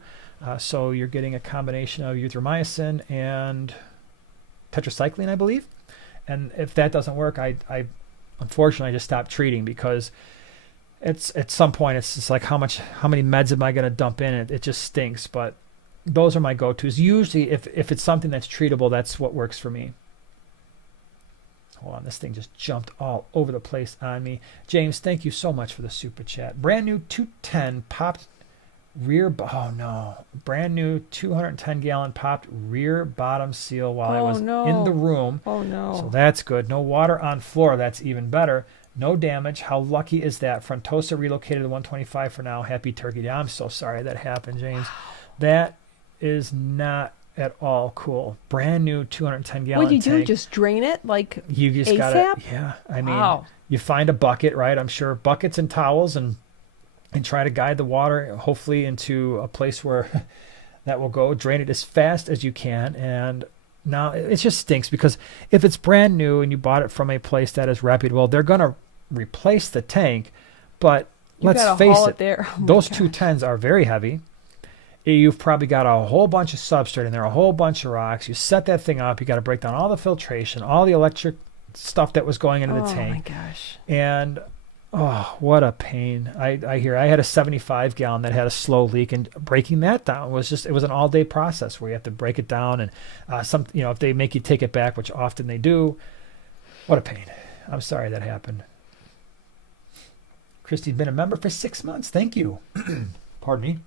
So you're getting a combination of erythromycin and tetracycline, I believe. And if that doesn't work, I unfortunately just stopped treating because it's at some point it's just like how many meds am I going to dump in? It just stinks. But those are my go-tos. Usually, if it's something that's treatable, that's what works for me. Hold on, this thing just jumped all over the place on me. James, thank you so much for the super chat. Brand new 210 popped. Brand new 210 gallon popped rear bottom seal while I was in the room. Oh no. So that's good. No water on floor. That's even better. No damage. How lucky is that? Frontosa relocated to 125 for now. Happy turkey day. I'm so sorry that happened, James. That is not at all cool. Brand new 210 gallon What do you tank. do? Just drain it like You just ASAP? gotta, yeah. I mean, Wow. you find a bucket, right? I'm sure buckets and towels and try to guide the water, hopefully, into a place where that will go. Drain it as fast as you can. And now it just stinks because if it's brand new and you bought it from a place that is reputable, they're going to replace the tank. But let's face it, there. Oh my those gosh. 210s are very heavy. You've probably got a whole bunch of substrate in there, a whole bunch of rocks. You set that thing up. You got to break down all the filtration, all the electric stuff that was going into the tank. Oh my gosh. And oh, what a pain. I hear. I had a 75 gallon that had a slow leak, and breaking that down was it was an all day process where you have to break it down. And if they make you take it back, which often they do, what a pain. I'm sorry that happened. Christy's been a member for 6 months. Thank you. Pardon me.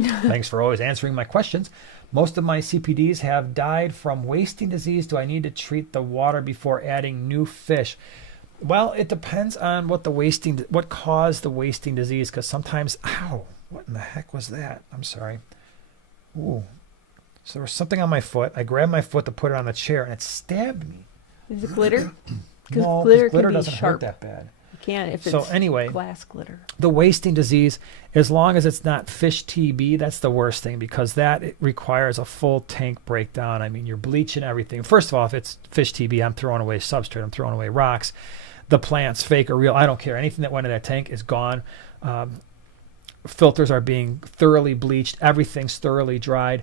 Thanks for always answering my questions. Most of my CPDs have died from wasting disease. Do I need to treat the water before adding new fish? Well, it depends on what caused the wasting disease, because sometimes, ow, what in the heck was that? I'm sorry. Ooh. So there was something on my foot. I grabbed my foot to put it on the chair, and it stabbed me. Is it glitter? No, glitter glitter can be doesn't sharp. hurt that bad. You can't if it's So anyway, glass glitter. the wasting disease, as long as it's not fish TB, that's the worst thing, because it requires a full tank breakdown. I mean, you're bleaching everything. First of all, if it's fish TB, I'm throwing away substrate. I'm throwing away rocks. The plants, fake or real, I don't care. Anything that went in that tank is gone. Filters are being thoroughly bleached. Everything's thoroughly dried.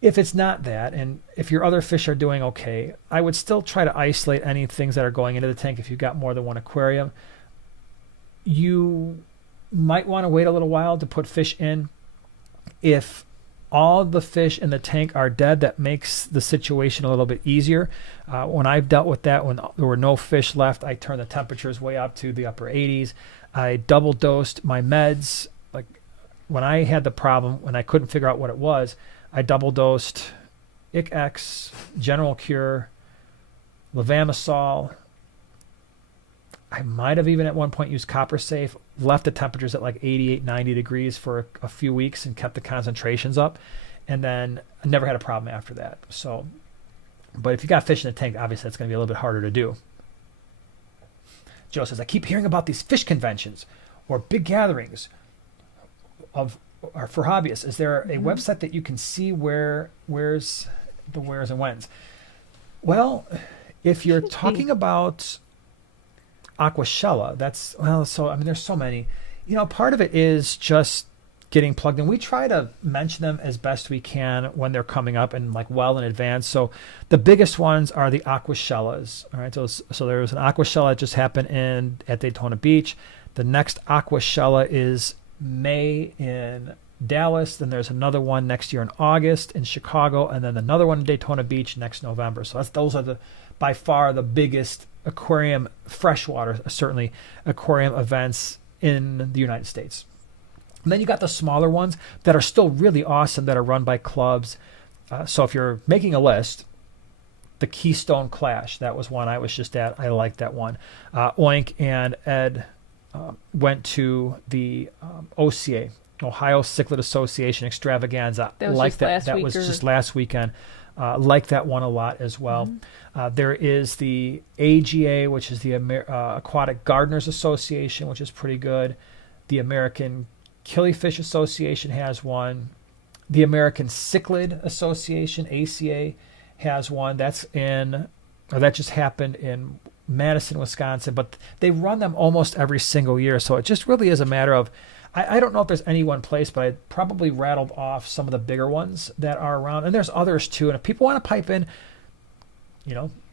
If it's not that, and if your other fish are doing okay, I would still try to isolate any things that are going into the tank if you've got more than one aquarium. You might want to wait a little while to put fish in. If all the fish in the tank are dead, that makes the situation a little bit easier. When I've dealt with that, when there were no fish left, I turned the temperatures way up to the upper 80s. I double dosed my meds. Like when I had the problem, when I couldn't figure out what it was, I double dosed ICX, General Cure, levamisole. I might have even at one point used Copper Safe, left the temperatures at like 88, 90 degrees for a few weeks and kept the concentrations up. And then I never had a problem after that. So, but if you got fish in the tank, obviously that's going to be a little bit harder to do. Joe says, I keep hearing about these fish conventions. or big gatherings or for hobbyists, is there a website that you can see where's the wheres and whens? Well, if you're talking about Aquashella, there's so many. Part of it is just getting plugged in. We try to mention them as best we can when they're coming up and well in advance. So the biggest ones are the Aquashellas. All right. So there was an Aquashella that just happened at Daytona Beach. The next Aquashella is May in Dallas. Then there's another one next year in August in Chicago, and then another one in Daytona Beach next November. So those are by far the biggest aquarium, freshwater, certainly aquarium events in the United States. And then you got the smaller ones that are still really awesome that are run by clubs. So if you're making a list, the Keystone Clash, that was one I was just at. I liked that one. Oink and Ed went to the OCA, Ohio Cichlid Association Extravaganza. That was just last weekend. Like that one a lot as well. There is the AGA, which is the Aquatic Gardeners Association, which is pretty good. The American Killifish Association has one. The American Cichlid Association, ACA, has one. That just happened in Madison, Wisconsin, but they run them almost every single year. So it just really is a matter of, I don't know if there's any one place, but I probably rattled off some of the bigger ones that are around. And there's others too. And if people want to pipe in,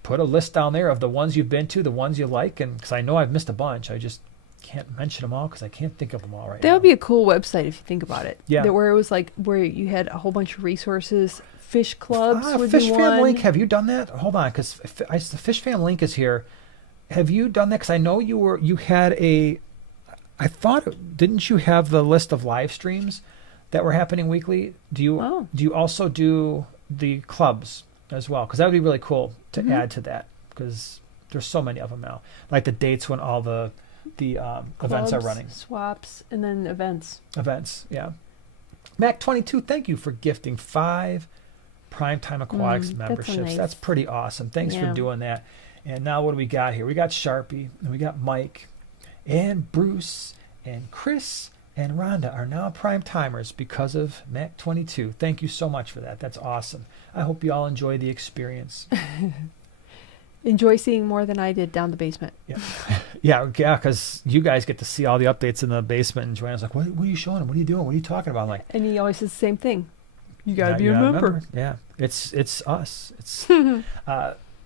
put a list down there of the ones you've been to, the ones you like. And because I know I've missed a bunch, I just can't mention them all because I can't think of them all right now. That would be a cool website if you think about it. Yeah. Where it was where you had a whole bunch of resources. Fish clubs would Fish be Fam one. Link, have you done that? Hold on, because the Fish Fam Link is here. Have you done that? Because I know you had I thought, didn't you have the list of live streams that were happening weekly? Do you also do the clubs as well? Because that would be really cool to add to that, because there's so many of them now. Like the dates when all the events are running. Swaps, and then events. Events, yeah. Mac22, thank you for gifting 5 Primetime Aquatics memberships. That's pretty awesome. Thanks for doing that. And now what do we got here? We got Sharpie, and we got Mike, and Bruce, and Chris, and Rhonda are now Prime Timers because of Mac22. Thank you so much for that. That's awesome. I hope you all enjoy the experience. Enjoy seeing more than I did down the basement. Yeah, because you guys get to see all the updates in the basement, and Joanna's like, what are you showing them? What are you doing? What are you talking about? I'm like, and he always says the same thing. You got to be a member. Yeah, it's us. It's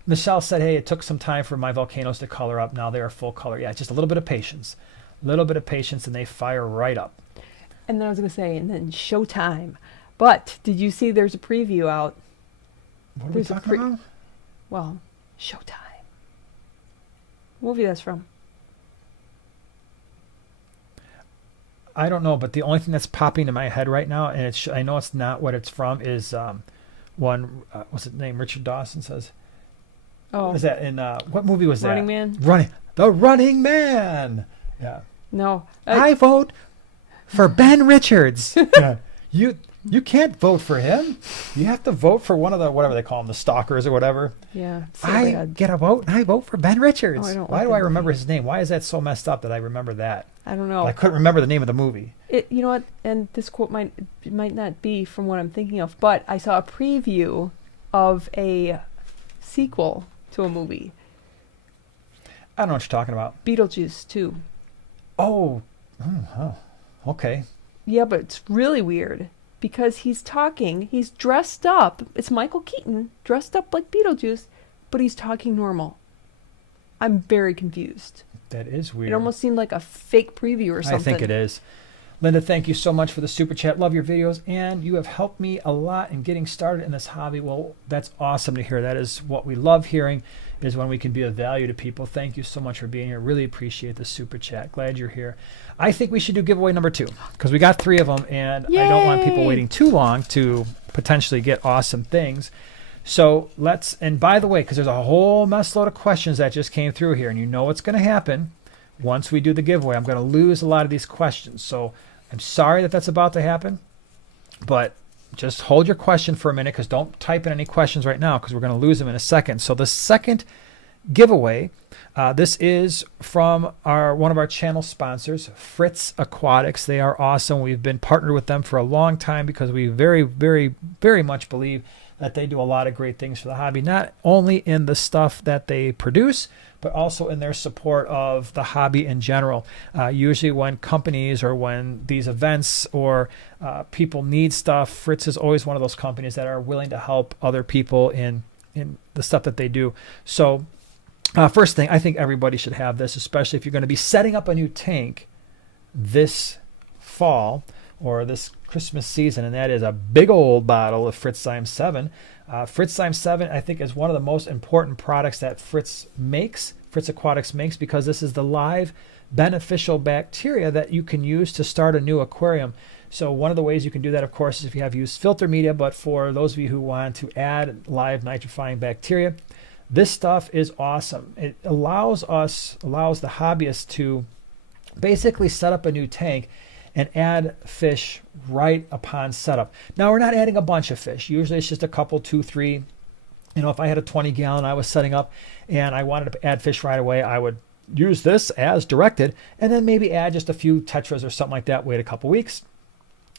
Michelle said, hey, it took some time for my volcanoes to color up. Now they are full color. Yeah, just a little bit of patience. And they fire right up. And then I was going to say, and then showtime. But did you see there's a preview out? What are we talking about? Well, Showtime. What movie that's from? I don't know, but the only thing that's popping in my head right now, and I know it's not what it's from, is one, what's his name? Richard Dawson says. Oh. What is that in, what movie was Running that? Man? The Running Man! Yeah. No. I vote for Ben Richards. Yeah. You can't vote for him. You have to vote for one of the, whatever they call them, the stalkers or whatever. Yeah. So I bad. get a vote, and I vote for Ben Richards. Oh, Why do I remember his name? Why is that so messed up that I remember that? I don't know. I couldn't remember the name of the movie. You know what? And this quote might not be from what I'm thinking of, but I saw a preview of a sequel to a movie. I don't know what you're talking about. Beetlejuice 2. Oh. Okay. Yeah, but it's really weird because he's dressed up. It's Michael Keaton dressed up like Beetlejuice, but he's talking normal. I'm very confused. That is weird. It almost seemed like a fake preview or something. I think it is. Linda, thank you so much for the super chat. Love your videos, and you have helped me a lot in getting started in this hobby. Well, that's awesome to hear. That is what we love hearing, is when we can be of value to people. Thank you so much for being here. Really appreciate the super chat. Glad you're here. I think we should do giveaway number 2 because we got 3 of them, and Yay! I don't want people waiting too long to potentially get awesome things. So let's, and by the way, because there's a whole mess load of questions that just came through here, and you know what's going to happen once we do the giveaway. I'm going to lose a lot of these questions. So I'm sorry that that's about to happen, but just hold your question for a minute, because don't type in any questions right now because we're going to lose them in a second. So the second giveaway. This is from one of our channel sponsors, Fritz Aquatics. They are awesome. We've been partnered with them for a long time because we very, very, very much believe that they do a lot of great things for the hobby, not only in the stuff that they produce, but also in their support of the hobby in general. Usually when companies or when these events or people need stuff, Fritz is always one of those companies that are willing to help other people in the stuff that they do. So first thing, I think everybody should have this, especially if you're going to be setting up a new tank this fall or this Christmas season, and that is a big old bottle of Fritz Zyme 7. Fritz Zyme 7, I think, is one of the most important products that Fritz Aquatics makes, because this is the live beneficial bacteria that you can use to start a new aquarium. So one of the ways you can do that, of course, is if you have used filter media, but for those of you who want to add live nitrifying bacteria, this stuff is awesome. It allows the hobbyist to basically set up a new tank and add fish right upon setup. Now, we're not adding a bunch of fish. Usually it's just a couple, 2, 3. If I had a 20-gallon I was setting up and I wanted to add fish right away, I would use this as directed and then maybe add just a few tetras or something like that, wait a couple weeks,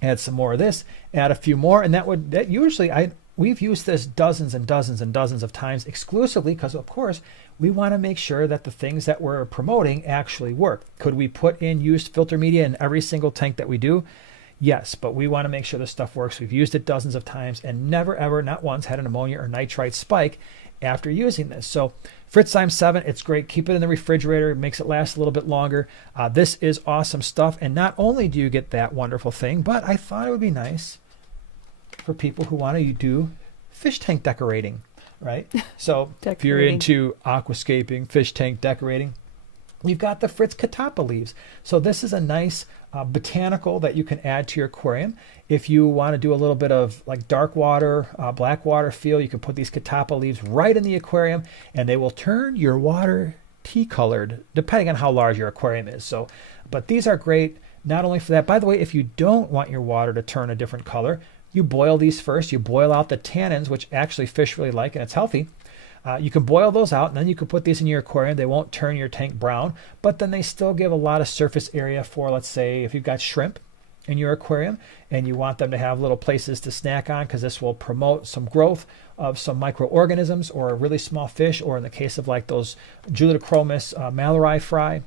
add some more of this, add a few more, and we've used this dozens and dozens and dozens of times exclusively because, of course, we want to make sure that the things that we're promoting actually work. Could we put in used filter media in every single tank that we do? Yes, but we want to make sure this stuff works. We've used it dozens of times and never, ever, not once, had an ammonia or nitrite spike after using this. So Fritz Zyme 7, it's great. Keep it in the refrigerator. It makes it last a little bit longer. This is awesome stuff. And not only do you get that wonderful thing, but I thought it would be nice for people who want to do fish tank decorating, right? So if you're into aquascaping, fish tank decorating, we've got the Fritz Catappa leaves. So this is a nice botanical that you can add to your aquarium. If you want to do a little bit of like dark water, black water feel, you can put these Catappa leaves right in the aquarium and they will turn your water tea colored, depending on how large your aquarium is. So, but these are great not only for that. By the way, if you don't want your water to turn a different color, you boil these first. You boil out the tannins, which actually fish really like, and it's healthy. You can boil those out, and then you can put these in your aquarium. They won't turn your tank brown, but then they still give a lot of surface area for, let's say, if you've got shrimp in your aquarium and you want them to have little places to snack on, because this will promote some growth of some microorganisms or a really small fish, or in the case of like those Julidochromis mallory fry.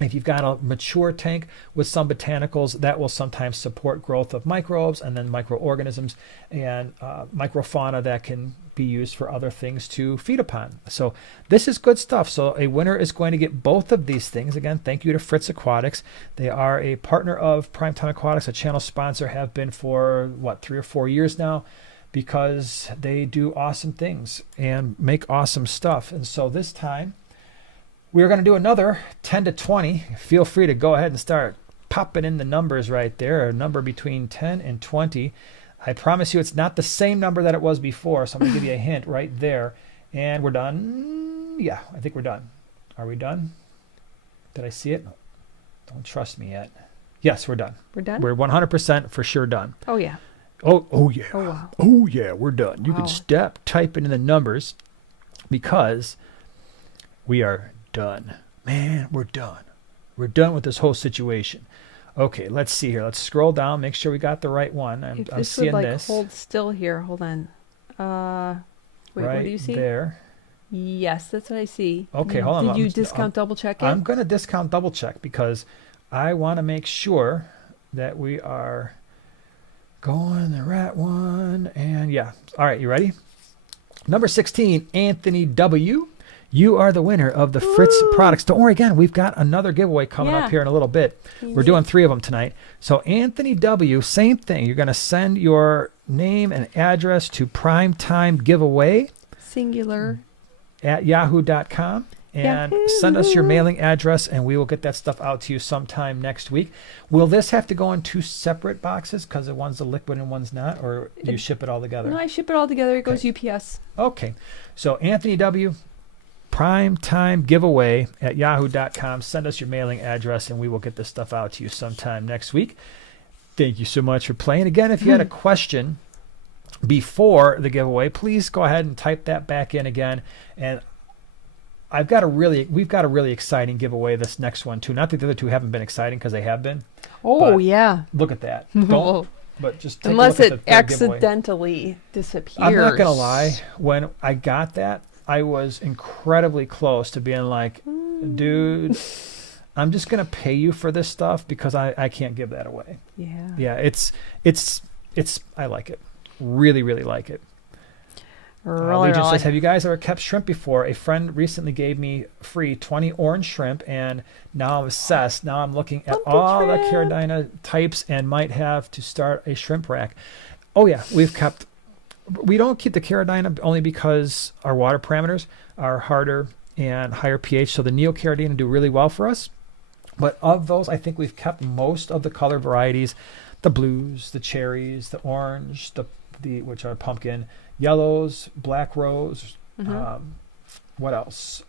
If you've got a mature tank with some botanicals, that will sometimes support growth of microbes and then microorganisms and microfauna that can be used for other things to feed upon. So this is good stuff. So a winner is going to get both of these things. Again, thank you to Fritz Aquatics. They are a partner of Primetime Aquatics, a channel sponsor, have been for 3 or 4 years now, because they do awesome things and make awesome stuff. And so this time, we're going to do another 10 to 20. Feel free to go ahead and start popping in the numbers right there, a number between 10 and 20. I promise you it's not the same number that it was before, so I'm going to give you a hint right there. And we're done. Yeah, I think we're done. Are we done? Did I see it? Don't trust me yet. Yes, we're done. We're done? We're 100% for sure done. Oh, yeah. Oh yeah. Oh, wow. Oh, yeah, we're done. You Wow. can stop typing in the numbers because we are done. Man, we're done. We're done with this whole situation. Okay, let's see here. Let's scroll down, make sure we got the right one. I'm This seeing would this. hold still here. Hold on. Wait, right what do you see? there. Yes, that's what I see. Okay, hold on. Did you discount double check it? I'm going to discount double check because I want to make sure that we are going the right one. And yeah. All right, you ready? Number 16, Anthony W. You are the winner of the Fritz products. Don't worry, again, we've got another giveaway coming up here in a little bit. We're doing 3 of them tonight. So Anthony W., same thing. You're going to send your name and address to Primetime Giveaway. Singular. At yahoo.com. And send us your mailing address, and we will get that stuff out to you sometime next week. Will this have to go in 2 separate boxes because one's a liquid and one's not, or do you ship it all together? No, I ship it all together. It goes UPS. Okay. So Anthony W., Primetime Giveaway at yahoo.com. Send us your mailing address, and we will get this stuff out to you sometime next week. Thank you so much for playing. Again, if you had a question before the giveaway, please go ahead and type that back in again. And we've got a really exciting giveaway this next one too. Not that the other two haven't been exciting because they have been. Oh, yeah. Look at that. Don't, but just take Unless a look it at the third giveaway. accidentally disappears. I'm not going to lie. When I got that, I was incredibly close to being like, dude, I'm just going to pay you for this stuff because I can't give that away. Yeah. Yeah, it's I like it. Really, really like it. Legion says, have you guys ever kept shrimp before? A friend recently gave me free 20 orange shrimp, and now I'm obsessed. Now I'm looking at all the Caridina types and might have to start a shrimp rack. Oh, yeah, we don't keep the Caridina only because our water parameters are harder and higher pH, so the Neocaridina do really well for us. But of those, I think we've kept most of the color varieties, the blues, the cherries, the orange, the which are pumpkin, yellows, black rose. What else?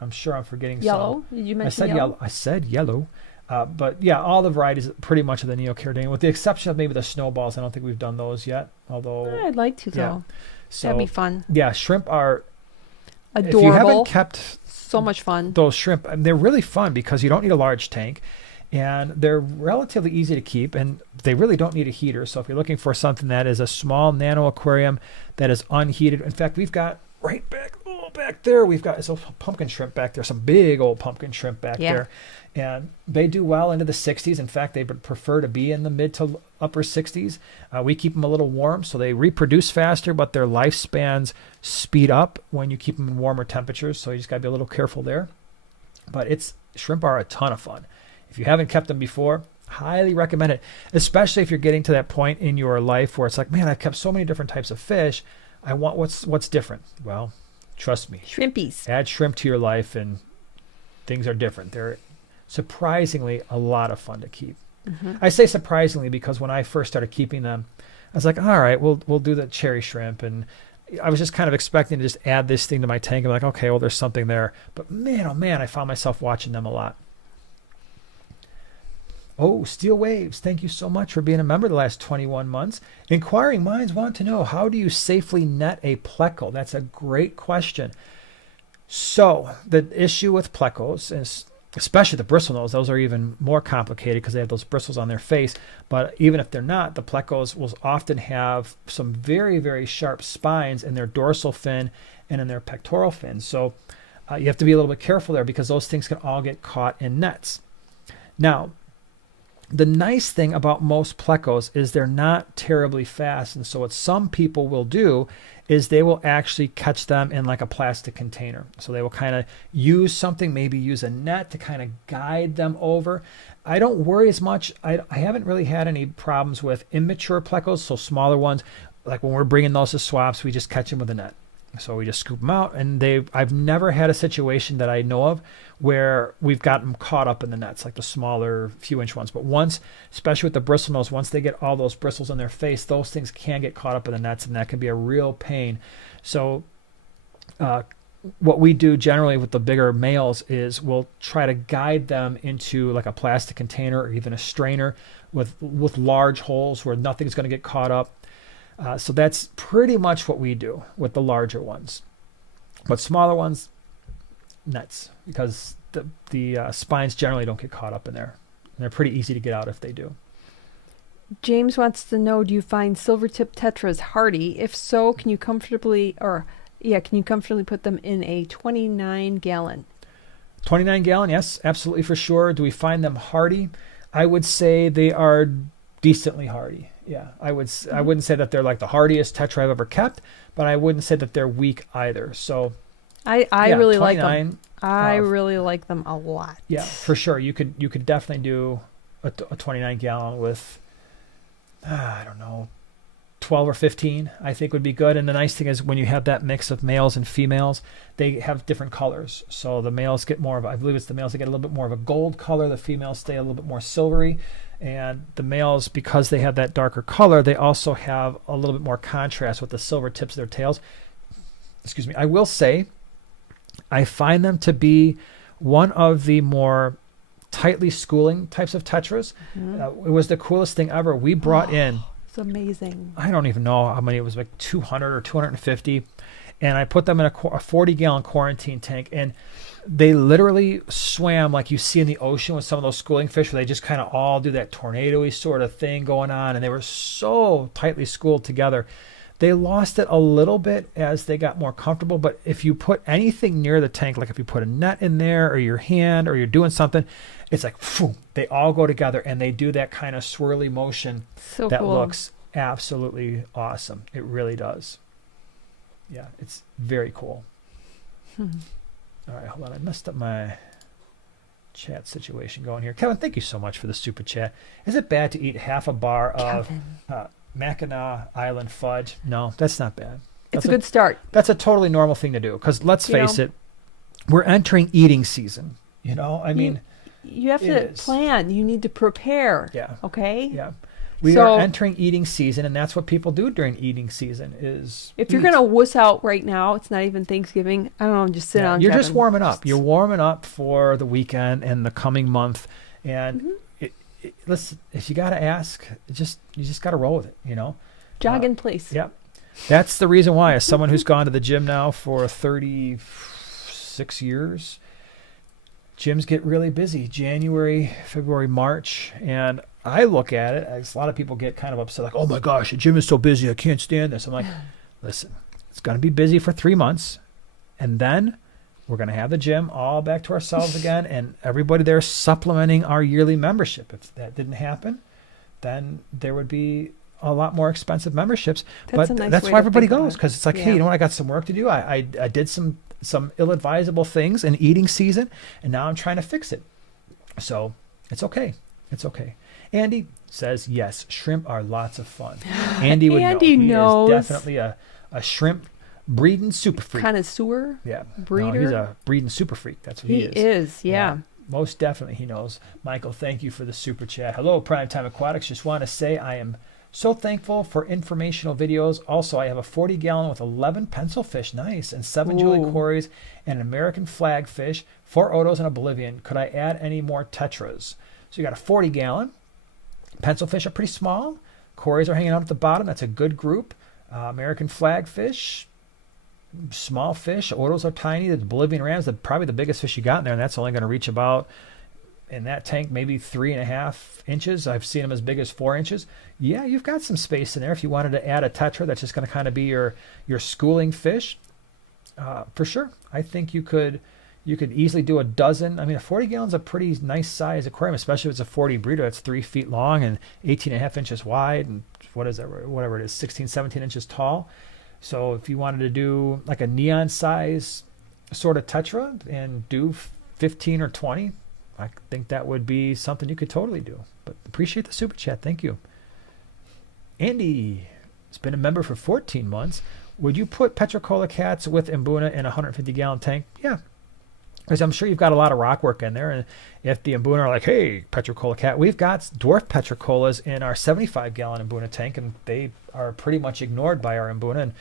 I'm sure I'm forgetting yellow. some. Did you mention yellow? I said yellow. But yeah, all the varieties pretty much of the Neocaridina, with the exception of maybe the snowballs. I don't think we've done those yet. Although I'd like to, though. Yeah. So, that'd be fun. Yeah, shrimp are adorable. If you haven't kept so much fun, those shrimp, they're really fun because you don't need a large tank. And they're relatively easy to keep, and they really don't need a heater. So if you're looking for something that is a small nano aquarium that is unheated, in fact, we've got right back there, we've got some pumpkin shrimp back there, some big old pumpkin shrimp back there. And they do well into the 60s. In fact, they would prefer to be in the mid to upper 60s. We keep them a little warm, so they reproduce faster, but their lifespans speed up when you keep them in warmer temperatures. So you just got to be a little careful there. But shrimp are a ton of fun. If you haven't kept them before, highly recommend it, especially if you're getting to that point in your life where it's like, man, I've kept so many different types of fish. I want what's different. Well, trust me. Shrimpies. Add shrimp to your life and things are different. They're surprisingly a lot of fun to keep. I say surprisingly because when I first started keeping them, I was like, all right, we'll do the cherry shrimp. And I was just kind of expecting to just add this thing to my tank. I'm like, okay, well, there's something there. But man, oh man, I found myself watching them a lot. Oh, Steel Waves, thank you so much for being a member the last 21 months. Inquiring minds want to know, how do you safely net a pleco? That's a great question. So the issue with plecos is, especially the bristlenose, those are even more complicated because they have those bristles on their face. But even if they're not, the plecos will often have some very, very sharp spines in their dorsal fin and in their pectoral fin. So you have to be a little bit careful there because those things can all get caught in nets. Now, the nice thing about most plecos is they're not terribly fast. And so what some people will do is they will actually catch them in like a plastic container. So they will kind of use something, maybe use a net to kind of guide them over. I don't worry as much. I haven't really had any problems with immature plecos, so smaller ones. Like when we're bringing those to swaps, we just catch them with a net. So we just scoop them out, and I've never had a situation that I know of where we've got them caught up in the nets, like the smaller few-inch ones. But once, especially with the bristlenose, once they get all those bristles on their face, those things can get caught up in the nets, and that can be a real pain. So what we do generally with the bigger males is we'll try to guide them into like a plastic container or even a strainer with large holes where nothing's going to get caught up. So that's pretty much what we do with the larger ones. But smaller ones, nets, because the spines generally don't get caught up in there. And they're pretty easy to get out if they do. James wants to know, do you find silvertip tetras hardy? If so, can you comfortably put them in a 29-gallon? 29-gallon, yes, absolutely, for sure. Do we find them hardy? I would say they are decently hardy. Yeah, I wouldn't say that they're like the hardiest tetra I've ever kept, but I wouldn't say that they're weak either. So I really like them. I really like them a lot. Yeah, for sure. You could definitely do a 29-gallon with I don't know, 12 or 15, I think would be good. And the nice thing is when you have that mix of males and females, they have different colors. So the males get more of, I believe it's the males that get a little bit more of a gold color. The females stay a little bit more silvery. And the males, because they have that darker color, they also have a little bit more contrast with the silver tips of their tails. Excuse me. I will say, I find them to be one of the more tightly schooling types of tetras. It was the coolest thing ever. We brought in, it's amazing. I don't even know how many, it was like 200 or 250. and I put them in a 40-gallon quarantine tank, and they literally swam like you see in the ocean with some of those schooling fish, where they just kind of all do that tornado-y sort of thing going on, and they were so tightly schooled together. They lost it a little bit as they got more comfortable, but if you put anything near the tank, like if you put a net in there or your hand or you're doing something, it's like, phew, they all go together and they do that kind of swirly motion that cool. looks absolutely awesome. It really does. Yeah, it's very cool. All right, hold on. I messed up my chat situation going here. Kevin, thank you so much for the super chat. Is it bad to eat half a bar of Mackinac Island fudge? No, that's not bad. It's a good start. That's a totally normal thing to do, because let's face it, we're entering eating season. I mean, you have to plan. You need to prepare. Yeah. Okay? Yeah. We are entering eating season, and that's what people do during eating season is if you're going to wuss out right now, it's not even Thanksgiving. I don't know, just sit down. You're just warming up. You're warming up for the weekend and the coming month. And listen, if you got to ask, you just got to roll with it, Jog in place. Yep. That's the reason why, as someone who's gone to the gym now for 36 years, gyms get really busy. January, February, March, and I look at it as a lot of people get kind of upset, like, oh my gosh, the gym is so busy, I can't stand this. I'm like, listen, it's going to be busy for 3 months, and then we're going to have the gym all back to ourselves again, and everybody there supplementing our yearly membership. If that didn't happen, then there would be a lot more expensive memberships. That's why everybody goes, because it's like, hey, you know what, I got some work to do. I did some ill-advisable things in eating season, and now I'm trying to fix it. So it's okay. It's okay. Andy says, yes, shrimp are lots of fun. Andy would know. He knows. Is definitely a shrimp breeding super freak. Connoisseur? Yeah. Breeder? No, he's a breeding super freak. That's what he is. He is, yeah. Most definitely he knows. Michael, thank you for the super chat. Hello, Primetime Aquatics. Just want to say I am so thankful for informational videos. Also, I have a 40-gallon with 11 pencil fish, nice, and 7 Julie Corys and an American flag fish, 4 Odos and a Bolivian. Could I add any more tetras? So you got a 40-gallon. Pencil fish are pretty small. Corys are hanging out at the bottom. That's a good group. American flag fish, small fish. Odos are tiny. The Bolivian rams are probably the biggest fish you got in there, and that's only going to reach about, in that tank, maybe 3.5 inches. I've seen them as big as 4 inches. Yeah, you've got some space in there if you wanted to add a tetra. That's just going to kind of be your schooling fish. For sure. I think you could easily do a dozen. I mean, a 40 gallon's a pretty nice size aquarium, especially if it's a 40 breeder. That's 3 feet long and 18.5 inches wide, and whatever it is, 16, 17 inches tall. So if you wanted to do like a neon size sort of tetra and do 15 or 20, I think that would be something you could totally do. But appreciate the super chat. Thank you. Andy has been a member for 14 months. Would you put Petricola cats with Mbuna in a 150-gallon tank? Yeah. Because I'm sure you've got a lot of rock work in there. And if the Mbuna are like, hey, Petricola cat, we've got dwarf Petricolas in our 75-gallon Mbuna tank, and they are pretty much ignored by our Mbuna. And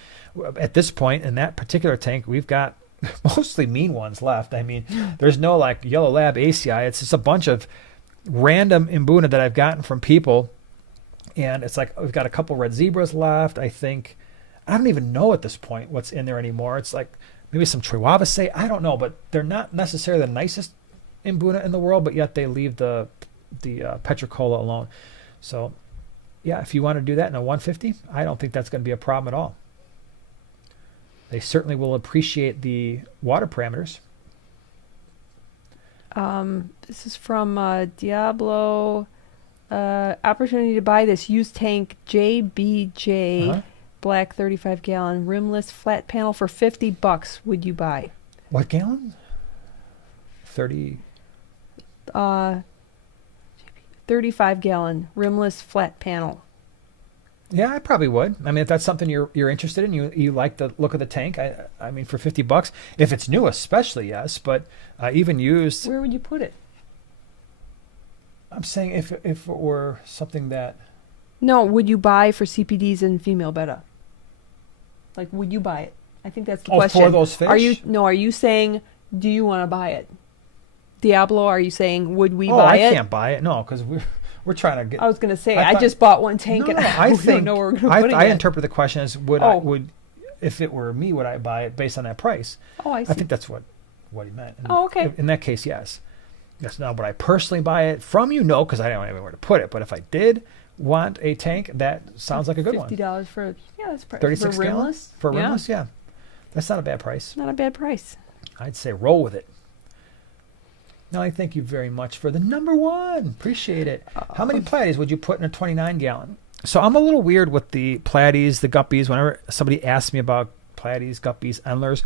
at this point, in that particular tank, we've got mostly mean ones left. I mean, there's no like yellow lab ACI. It's just a bunch of random Mbuna that I've gotten from people. And it's like, we've got a couple red zebras left. I don't even know at this point what's in there anymore. It's like maybe some Triwavase. I don't know, but they're not necessarily the nicest Mbuna in the world, but yet they leave the Petricola alone. So yeah, if you want to do that in a 150, I don't think that's going to be a problem at all. They certainly will appreciate the water parameters. This is from Diablo. Opportunity to buy this used tank JBJ black 35-gallon rimless flat panel for $50. Would you buy? What gallon? 30. 35-gallon rimless flat panel. Yeah, I probably would. I mean, if that's something you're interested in, you like the look of the tank. I mean, for $50, if it's new, especially, yes. But even used. Where would you put it? I'm saying if it were something that. No, would you buy for CPDs and female betta? Like, would you buy it? I think that's the question. For those fish? Are you saying, do you want to buy it? Diablo, are you saying, would we buy it? I can't buy it. No, because we're trying to get. I was going to say, I just bought one tank and I don't know where we're going to put it. I interpret the question as would if it were me, would I buy it based on that price? Oh, I see. I think that's what he meant. And Oh, okay. In that case, yes. Yes. Now, would I personally buy it from you? No, because I don't have anywhere to put it. But if I did want a tank, that sounds like a good one. $50 for that's price. 36 for gallon? rimless. For Yeah. rimless, yeah. That's not a bad price. Not a bad price. I'd say roll with it. Nellie, thank you very much for the number one. Appreciate it. How many platies would you put in a 29 gallon? So I'm a little weird with the platies, the guppies, whenever somebody asks me about platies, guppies, endlers,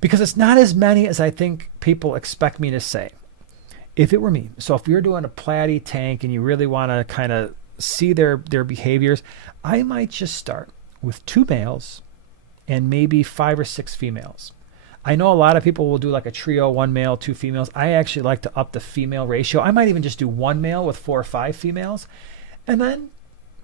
because it's not as many as I think people expect me to say. If it were me, so if you're doing a platy tank and you really want to kind of see their behaviors, I might just start with 2 males and maybe 5 or 6 females. I know a lot of people will do like a trio, 1 male, 2 females. I actually like to up the female ratio. I might even just do 1 male with 4 or 5 females and then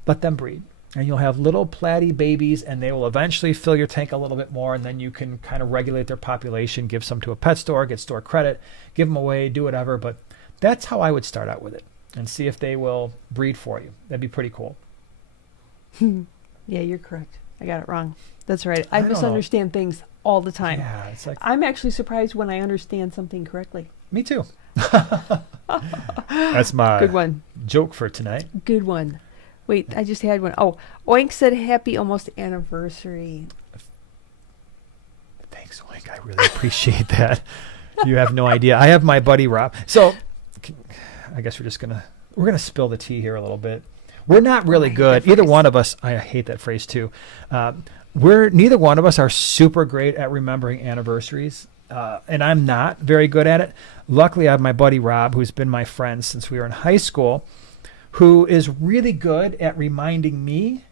let them breed. And you'll have little platy babies and they will eventually fill your tank a little bit more, and then you can kind of regulate their population, give some to a pet store, get store credit, give them away, do whatever. But that's how I would start out with it and see if they will breed for you. That'd be pretty cool. Yeah, you're correct. I got it wrong. That's right. I don't know. misunderstand things all the time. Yeah, it's like, I'm actually surprised when I understand something correctly. me too. That's my Good one. joke for tonight. Good one. Wait, I just had one. Oh, Oink said happy almost anniversary. Thanks, Oink. I really appreciate that. You have no idea. I have my buddy Rob. So I guess we're gonna spill the tea here a little bit. We're not really good. Either one of us. I hate that phrase too. Neither one of us are super great at remembering anniversaries, and I'm not very good at it. Luckily, I have my buddy Rob, who's been my friend since we were in high school, who is really good at reminding me.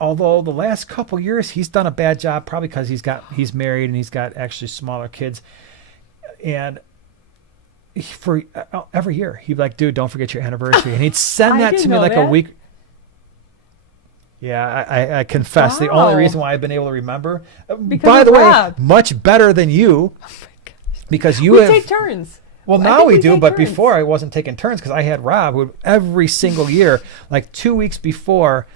Although the last couple years he's done a bad job, probably because he's married and he's got actually smaller kids, and for every year he'd be like, "Dude, don't forget your anniversary," and he'd send that to me like a week. Yeah, I confess the only reason why I've been able to remember. By the way, much better than you, because you we take turns. Well, now we do, but before I wasn't taking turns because I had Rob who every single year, like 2 weeks before,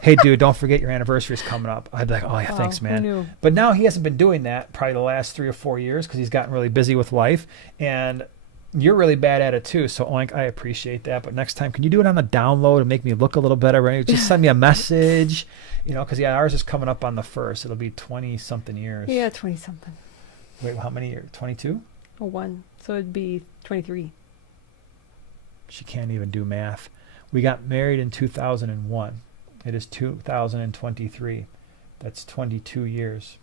hey, dude, don't forget your anniversary is coming up. I'd be like, oh, yeah, thanks, man. Who knew? But now he hasn't been doing that probably the last 3 or 4 years because he's gotten really busy with life. And you're really bad at it too. So, Oink, I appreciate that. But next time, can you do it on the download and make me look a little better? Right? Just send me a message, because, ours is coming up on the 1st. It'll be 20-something years. Yeah, 20-something. Wait, how many years? 22? Oh, 1. So it'd be 23. She can't even do math. We got married in 2001. It is 2023. That's 22 years.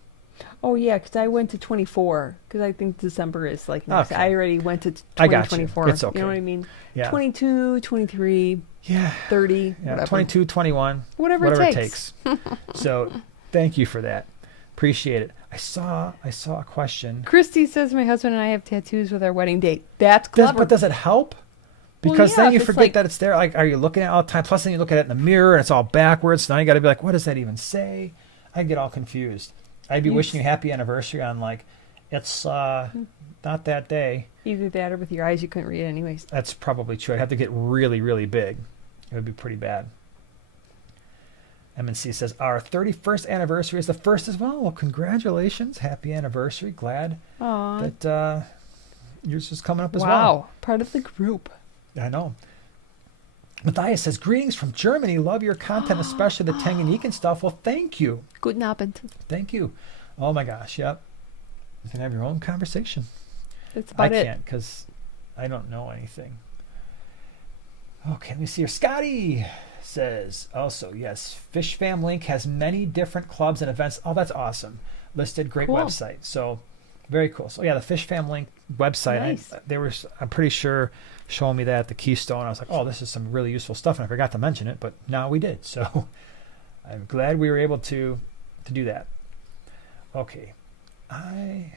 Oh, yeah, because I went to 24, because I think December is like next. Okay. I already went to I got you. 2024. It's okay. You know what I mean? Yeah. 22, 23, Yeah. 30, Yeah. whatever. 22, 21. Whatever it takes. So thank you for that. Appreciate it. I saw a question. Christy says my husband and I have tattoos with our wedding date. That's clever. But does it help? Well, Because yeah, then you if it's forget that it's there. Like, are you looking at it all the time? Plus, then you look at it in the mirror and it's all backwards. Now you got to be like, what does that even say? I get all confused. I'd be wishing you happy anniversary on like, it's not that day. Either that or with your eyes you couldn't read it anyways. That's probably true. I'd have to get really, really big. It would be pretty bad. MNC says, our 31st anniversary is the 1st as well. Well, congratulations. Happy anniversary. Glad that yours is coming up as well. Wow. Part of the group. I know. Matthias says, greetings from Germany. Love your content, especially the Tanganyika and stuff. Well, thank you. Guten Abend. Thank you. Oh, my gosh. Yep. You can have your own conversation. That's about it. I can't because I don't know anything. Okay, let me see here. Scotty says also, yes, Fish Fam Link has many different clubs and events. Oh, that's awesome. Listed, great Cool. website. So very cool. So yeah, the Fish Fam Link website, Nice. I'm pretty sure showing me that at the Keystone. I was like, oh, this is some really useful stuff. And I forgot to mention it, but now we did. So I'm glad we were able to do that. Okay. I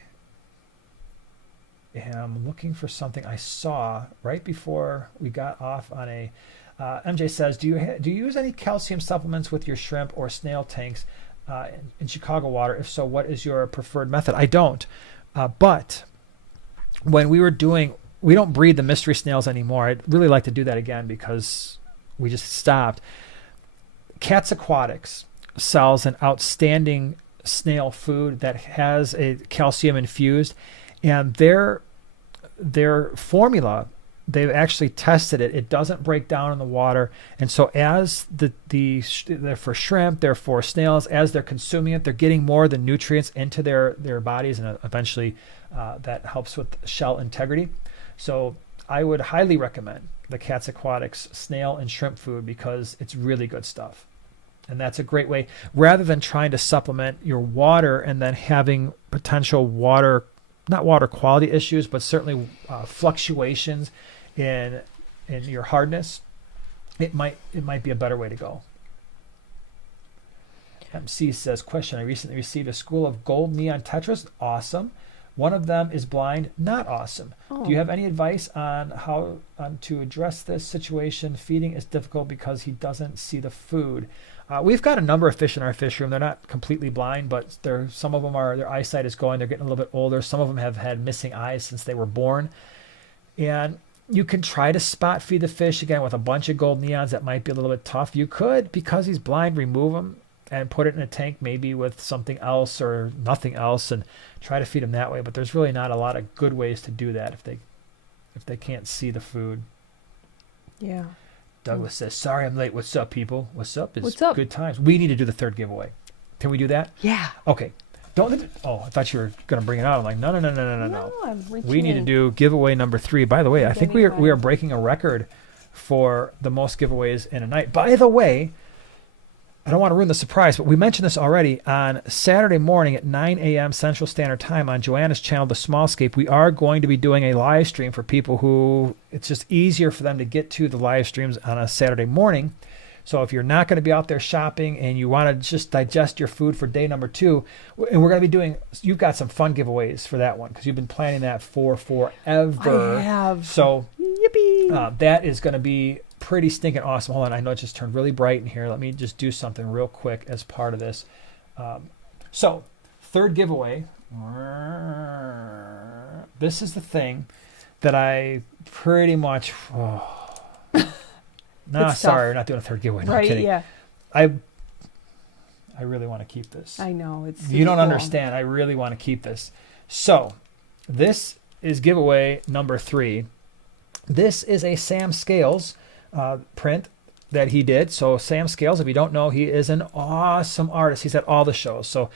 am looking for something I saw right before we got off on a MJ says, do you use any calcium supplements with your shrimp or snail tanks in Chicago water? If so, what is your preferred method? I don't. But when we don't breed the mystery snails anymore. I'd really like to do that again because we just stopped. Cat's Aquatics sells an outstanding snail food that has a calcium infused, and their formula, they've actually tested it. It doesn't break down in the water, and so as they're for shrimp, they're for snails. As they're consuming it, they're getting more of the nutrients into their bodies, and eventually that helps with shell integrity. So I would highly recommend the Cat's Aquatics snail and shrimp food because it's really good stuff. And that's a great way, rather than trying to supplement your water and then having potential not water quality issues, but certainly fluctuations in your hardness. It might be a better way to go. MC says, question, I recently received a school of gold neon tetras. Awesome. One of them is blind. Not awesome. Oh. Do you have any advice on how to address this situation? Feeding is difficult because he doesn't see the food. We've got a number of fish in our fish room. They're not completely blind, but some of them their eyesight is going. They're getting a little bit older. Some of them have had missing eyes since they were born. And you can try to spot feed the fish again with a bunch of gold neons. That might be a little bit tough. You could, because he's blind, remove him and put it in a tank, maybe with something else or nothing else, and try to feed him that way. But there's really not a lot of good ways to do that if they can't see the food. Yeah. Douglas says, sorry I'm late. What's up, people? What's up? What's up? Good times. We need to do the third giveaway. Can we do that? Yeah. Okay. I thought you were going to bring it out. I'm like, no. No, I'm reaching We need to in. do giveaway number 3. By the way, I think we are Getting breaking a record for the most giveaways in a night. By the way, I don't want to ruin the surprise, but we mentioned this already. On Saturday morning at 9 a.m. Central Standard Time on Joanna's channel, The Smallscape, we are going to be doing a live stream for people who it's just easier for them to get to the live streams on a Saturday morning. So if you're not going to be out there shopping and you want to just digest your food for day number 2, and we're going to be you've got some fun giveaways for that one because you've been planning that for forever. I have. So Yippee. that is going to be pretty stinking awesome. Hold on, I know it just turned really bright in here. Let me just do something real quick as part of this. So, third giveaway. This is the thing that I pretty much. Sorry, we're not doing a third giveaway. No, I'm Right, kidding. yeah. I really want to keep this. I know. It's You don't cool. understand. I really want to keep this. So, this is giveaway number 3. This is a Sam Scales print that he did. So Sam Scales, if you don't know, he is an awesome artist. He's at all the shows. So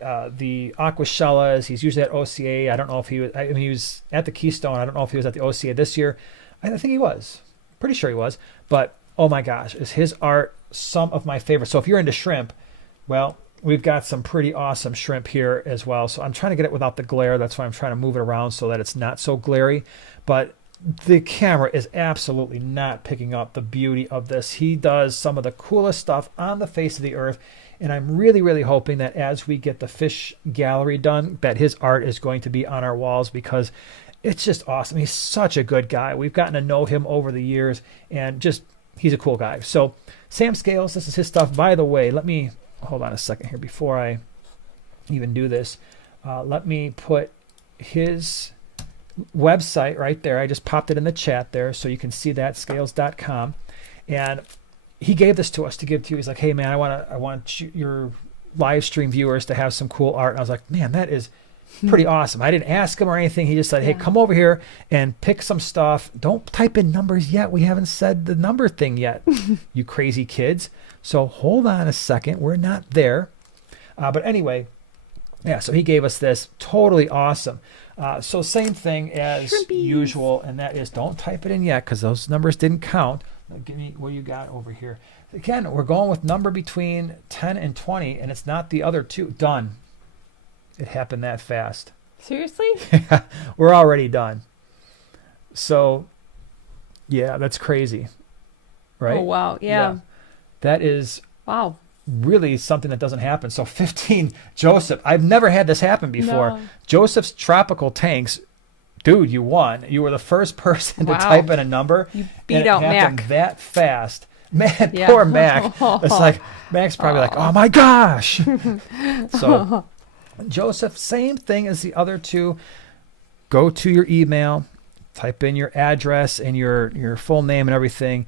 the Aquashellas, he's usually at OCA. I don't know if he was. I mean, he was at the Keystone. I don't know if he was at the OCA this year. I think he was. Pretty sure he was. But oh my gosh, is his art some of my favorites. So if you're into shrimp, well, we've got some pretty awesome shrimp here as well. So I'm trying to get it without the glare. That's why I'm trying to move it around so that it's not so glary. But the camera is absolutely not picking up the beauty of this. He does some of the coolest stuff on the face of the earth. And I'm really, really hoping that as we get the fish gallery done, that his art is going to be on our walls because it's just awesome. He's such a good guy. We've gotten to know him over the years and just, he's a cool guy. So Sam Scales, this is his stuff. By the way, let me, hold on a second here before I even do this. Let me put his website right there. I just popped it in the chat there so you can see that, scales.com. And he gave this to us to give to you. He's like, hey man, I want your live stream viewers to have some cool art. And I was like, man, that is pretty awesome. I didn't ask him or anything. He just said, hey, come over here and pick some stuff. Don't type in numbers yet. We haven't said the number thing yet, you crazy kids. So hold on a second. We're not there. But anyway, yeah, so he gave us this. Totally awesome. So same thing as usual, and that is don't type it in yet because those numbers didn't count. Now, give me what you got over here. Again, we're going with number between 10 and 20, and it's not the other two. Done. It happened that fast. Seriously? We're already done. So, yeah, that's crazy. Right? Oh, wow. Yeah. That is Wow. really something that doesn't happen. So 15, Joseph. I've never had this happen before. No. Joseph's tropical tanks. Dude, you won. You were the first person to Wow. type in a number. You and beat it out happened Mac. that fast. Man, Yeah. poor Mac. It's like, Mac's probably like, oh my gosh. So, Joseph, same thing as the other two. Go to your email, type in your address and your full name and everything.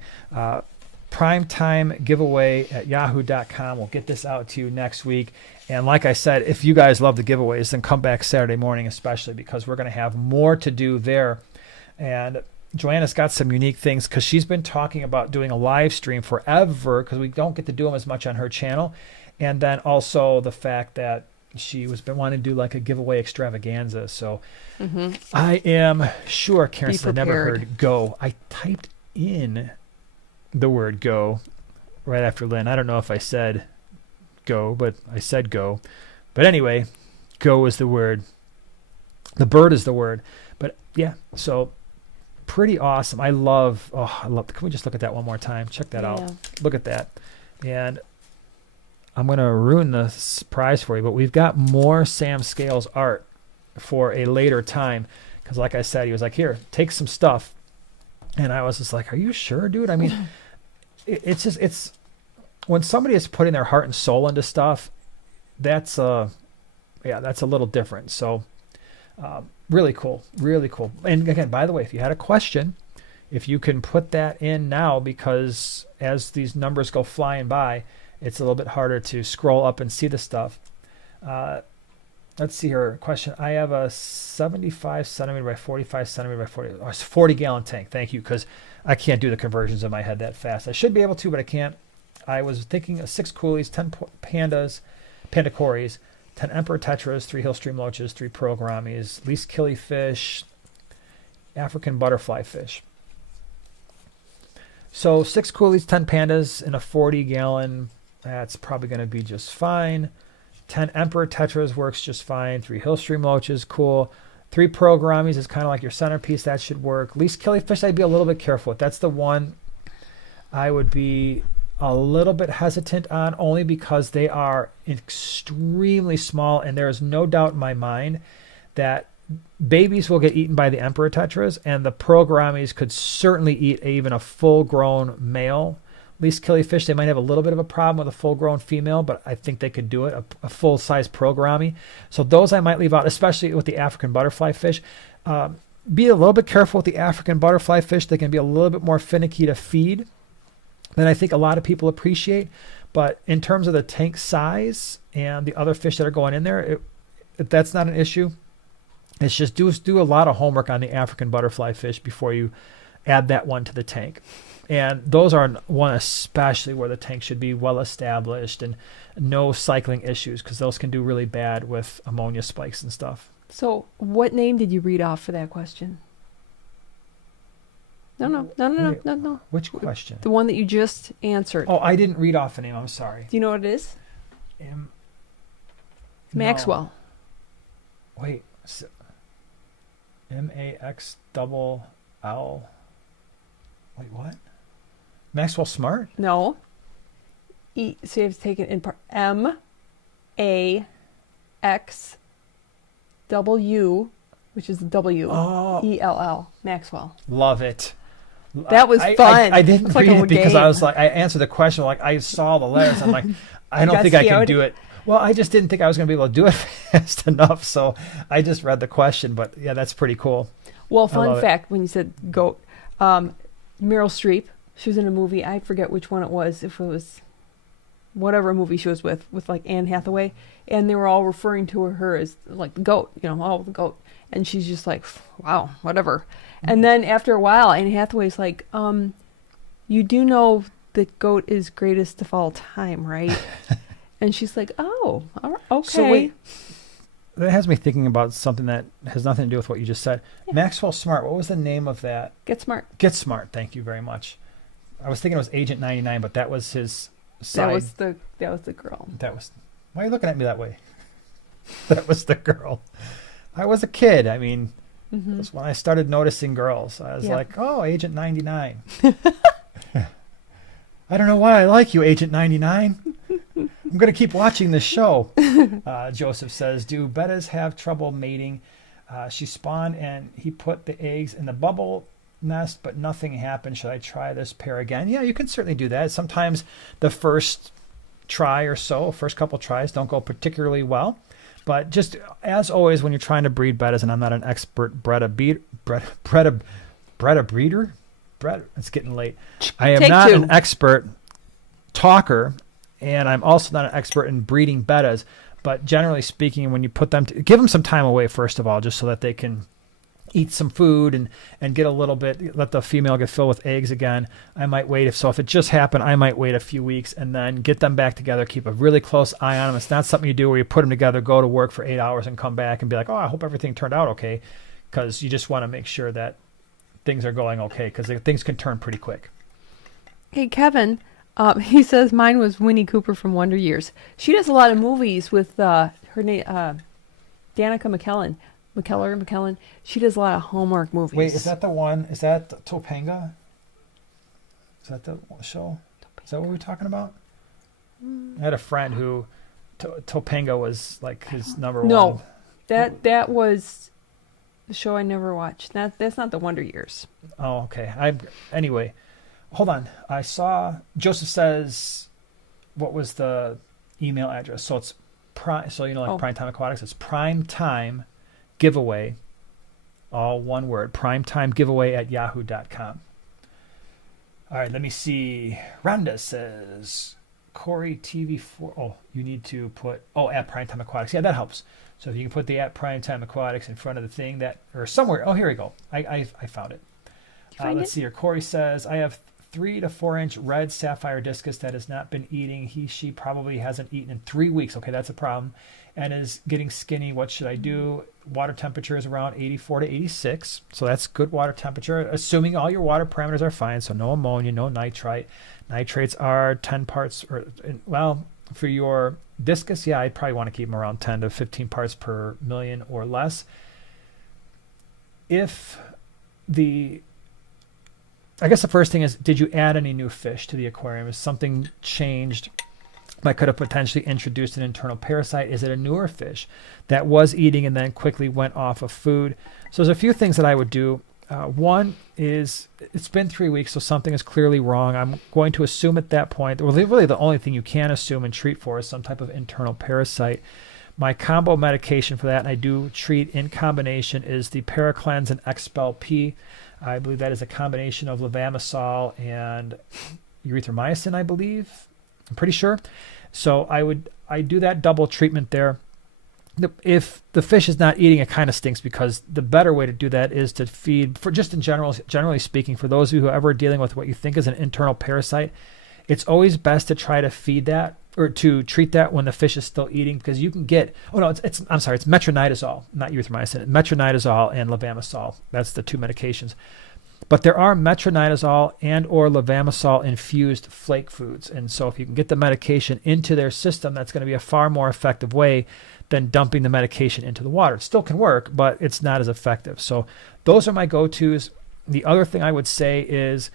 primetime giveaway at yahoo.com. We'll get this out to you next week. And like I said, if you guys love the giveaways, then come back Saturday morning, especially because we're going to have more to do there. And Joanna's got some unique things because she's been talking about doing a live stream forever because we don't get to do them as much on her channel. And then also the fact that she was been wanting to do like a giveaway extravaganza. So I am sure Karen said I never heard go. I typed in the word go right after Lynn. I don't know if I said go, but I said go. But anyway, go is the word. The bird is the word. But yeah, so pretty awesome. I love, can we just look at that one more time? Check that out. Look at that. And I'm going to ruin the surprise for you, but we've got more Sam Scales art for a later time. Because like I said, he was like, here, take some stuff. And I was just like, are you sure, dude? I mean, it's when somebody is putting their heart and soul into stuff, that's a little different. So really cool. And again, by the way, if you had a question, if you can put that in now, because as these numbers go flying by, it's a little bit harder to scroll up and see the stuff. Let's see here. Question. I have a 75 centimeter by 45 centimeter by 40 gallon tank. Thank you, because I can't do the conversions in my head that fast. I should be able to, but I can't. I was thinking of 6 coolies, 10 pandas, panda cories, 10 emperor tetras, 3 hill stream loaches, 3 pearl gouramis, least killifish, African butterfly fish. So 6 coolies, 10 pandas in a 40 gallon. That's probably going to be just fine. 10 emperor tetras works just fine. 3 hill stream loaches, cool. 3 pearl gouramis is kind of like your centerpiece. That should work. Least killifish, I'd be a little bit careful with. That's the one I would be a little bit hesitant on, only because they are extremely small, and there is no doubt in my mind that babies will get eaten by the emperor tetras, and the pearl gouramis could certainly eat even a full-grown male. Least killifish, they might have a little bit of a problem with a full-grown female, but I think they could do it, a full-size pearl gourami. So those I might leave out, especially with the African butterfly fish. Be a little bit careful with the African butterfly fish. They can be a little bit more finicky to feed than I think a lot of people appreciate. But in terms of the tank size and the other fish that are going in there, that's not an issue. It's just do a lot of homework on the African butterfly fish before you add that one to the tank. And those are one especially where the tank should be well established and no cycling issues, because those can do really bad with ammonia spikes and stuff. So what name did you read off for that question? No. Which question? The one that you just answered. Oh, I didn't read off the name. I'm sorry. Do you know what it is? Maxwell. No. Wait. MAXLL. Wait, what? Maxwell Smart? No. So you have to take it in part. MAXW, which is the WELL. Maxwell. Love it. That was fun. I didn't read it because I was like, I answered the question like I saw the letters. I'm like, I don't think I can do it. Well, I just didn't think I was going to be able to do it fast enough, so I just read the question. But yeah, that's pretty cool. Well, fun fact, when you said goat, Meryl Streep, she was in a movie. I forget which one it was. If it was whatever movie she was with like Anne Hathaway, and they were all referring to her as like the goat, the goat. And she's just like, wow, whatever. And then after a while, Anne Hathaway's like, you do know that GOAT is greatest of all time, right? And she's like, oh, all right, okay. So wait, that has me thinking about something that has nothing to do with what you just said. Yeah. Maxwell Smart, what was the name of that? Get Smart. Get Smart, thank you very much. I was thinking it was Agent 99, but that was his side. That was the girl. Why are you looking at me that way? That was the girl. I was a kid. I mean, it was when I started noticing girls. I was like, oh, Agent 99. I don't know why I like you, Agent 99. I'm going to keep watching this show. Joseph says, do bettas have trouble mating? She spawned and he put the eggs in the bubble nest, but nothing happened. Should I try this pair again? Yeah, you can certainly do that. Sometimes the first try or so, first couple tries don't go particularly well. But just as always, when you're trying to breed bettas, and I'm not an expert breeder, Brett, it's getting late. I am Take not two. an expert talker, and I'm also not an expert in breeding bettas. But generally speaking, when you put them, give them some time away, first of all, just so that they can eat some food and get a little bit, let the female get filled with eggs again. I might wait. If it just happened, I might wait a few weeks and then get them back together, keep a really close eye on them. It's not something you do where you put them together, go to work for 8 hours and come back and be like, oh, I hope everything turned out okay. Because you just want to make sure that things are going okay, because things can turn pretty quick. Hey, Kevin, he says mine was Winnie Cooper from Wonder Years. She does a lot of movies with her name, Danica McKellar. She does a lot of Hallmark movies. Wait, is that the one? Is that Topanga? Is that the show? Is that what we're talking about? I had a friend who Topanga was like his number one. No, that was the show I never watched. That's not the Wonder Years. Oh, okay. Anyway, hold on. I saw Joseph says, what was the email address? So it's Primetime Aquatics. It's Primetime Giveaway, all one word, primetimegiveaway@yahoo.com. All right, let me see. Rhonda says, Corey TV4. Oh, you need to put, at Primetime Aquatics. Yeah, that helps. So if you can put the at Primetime Aquatics in front of the thing or somewhere. Oh, here we go. I found it. Let's see here. Corey says, I have 3 to 4 inch red sapphire discus that has not been eating. She probably hasn't eaten in 3 weeks. Okay, that's a problem. And is getting skinny. What should I do? Water temperature is around 84 to 86. So that's good water temperature, assuming all your water parameters are fine. So no ammonia, no nitrite. Nitrates are 10 parts, for your discus, yeah, I'd probably want to keep them around 10 to 15 parts per million or less. I guess the first thing is, did you add any new fish to the aquarium? Is something changed that could have potentially introduced an internal parasite? Is it a newer fish that was eating and then quickly went off of food? So there's a few things that I would do. One is, it's been 3 weeks, so something is clearly wrong. I'm going to assume at that point, well, really the only thing you can assume and treat for is some type of internal parasite. My combo medication for that, and I do treat in combination, is the Paracleanse and Expel P. I believe that is a combination of levamisole and erythromycin, I believe. I'm pretty sure. So I do that double treatment there. If the fish is not eating, it kind of stinks, because the better way to do that is to feed, for just in generally speaking, for those of you who are ever dealing with what you think is an internal parasite, it's always best to try to feed that or to treat that when the fish is still eating, because you can get, it's metronidazole, not erythromycin, metronidazole and levamisole. That's the 2 medications. But there are metronidazole and or levamisole infused flake foods. And so if you can get the medication into their system, that's going to be a far more effective way than dumping the medication into the water. It still can work, but it's not as effective. So those are my go-tos. The other thing I would say is,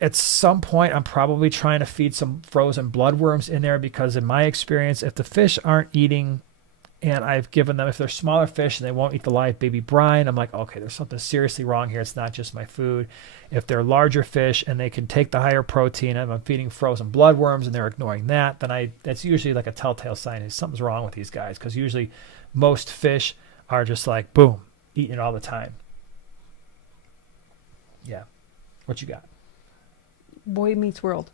at some point, I'm probably trying to feed some frozen bloodworms in there, because in my experience, if the fish aren't eating, and I've given them, if they're smaller fish and they won't eat the live baby brine, I'm like, okay, there's something seriously wrong here. It's not just my food. If they're larger fish and they can take the higher protein, and I'm feeding frozen bloodworms and they're ignoring that, then that's usually like a telltale sign something's wrong with these guys, because usually most fish are just like, boom, eating it all the time. Yeah. What you got? Boy Meets World.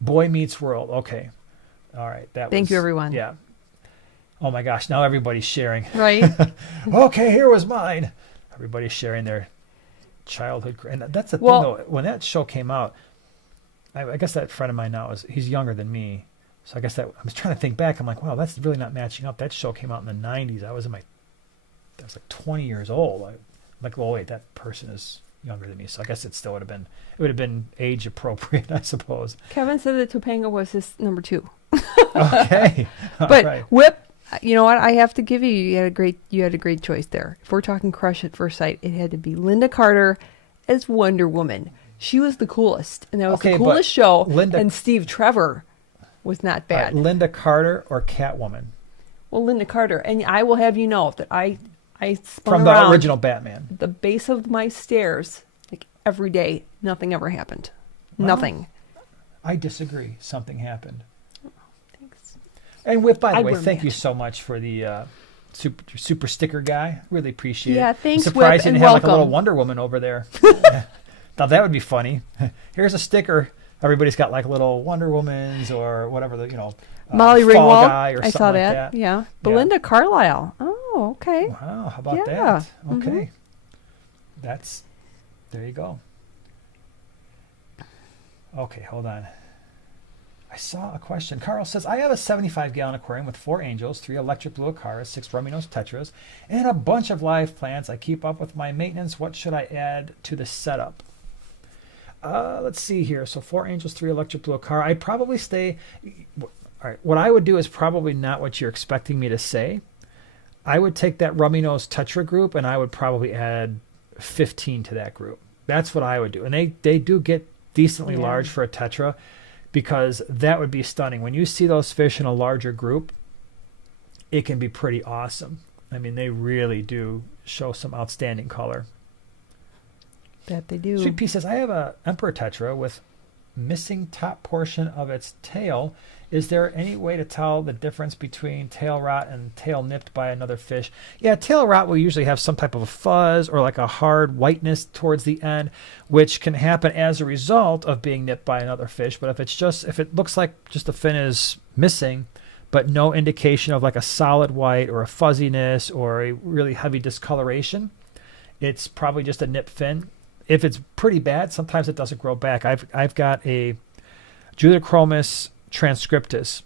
Boy Meets World. Okay. All right. Thank you, everyone. Yeah. Oh my gosh, now everybody's sharing. Right. Okay, here was mine. Everybody's sharing their childhood. And that's the thing, though. When that show came out, I guess that friend of mine now, he's younger than me. So I guess I was trying to think back. I'm like, wow, that's really not matching up. That show came out in the 90s. I was like 20 years old. I'm like, well, wait, that person is younger than me. So I guess it would have been age appropriate, I suppose. Kevin said that Topanga was his number 2. Okay. But right. Whip, you know what? I have to give you had a great choice there. If we're talking crush at first sight, it had to be Linda Carter as Wonder Woman. She was the coolest, and that was the coolest show. And Steve Trevor was not bad. Linda Carter or Catwoman? Well, Linda Carter, and I will have you know that I spun from around the original Batman. The base of my stairs, like every day, nothing ever happened. Well, nothing. I disagree. Something happened. Thanks. And Whip, by the way, thank you so much for the super sticker guy. Really appreciate it. Yeah, thanks, I'm surprised Whip, you didn't have like a little Wonder Woman over there. Now that would be funny. Here's a sticker. Everybody's got like little Wonder Womans or whatever Molly Fall Ringwald. Guy or I something saw like that. that. Yeah. Belinda Carlisle. Oh, okay. Wow, how about Yeah. that? Mhm. Okay. There you go. Okay, hold on. I saw a question. Carl says, I have a 75-gallon aquarium with 4 angels, 3 electric blue acaras, 6 rummy-nosed tetras, and a bunch of live plants. I keep up with my maintenance. What should I add to the setup? Let's see here. So 4 angels, 3 electric blue acara. I'd probably stay... All right, what I would do is probably not what you're expecting me to say. I would take that rummy-nosed tetra group, and I would probably add 15 to that group. That's what I would do. And they do get decently large for a tetra, because that would be stunning. When you see those fish in a larger group, it can be pretty awesome. I mean, they really do show some outstanding color. That they do. Sweet Pea says, I have a emperor tetra with missing top portion of its tail. Is there any way to tell the difference between tail rot and tail nipped by another fish? Yeah, tail rot will usually have some type of a fuzz or like a hard whiteness towards the end, which can happen as a result of being nipped by another fish. But if it looks like just the fin is missing, but no indication of like a solid white or a fuzziness or a really heavy discoloration, it's probably just a nip fin. If it's pretty bad, sometimes it doesn't grow back. I've got a Julichromis transcriptus.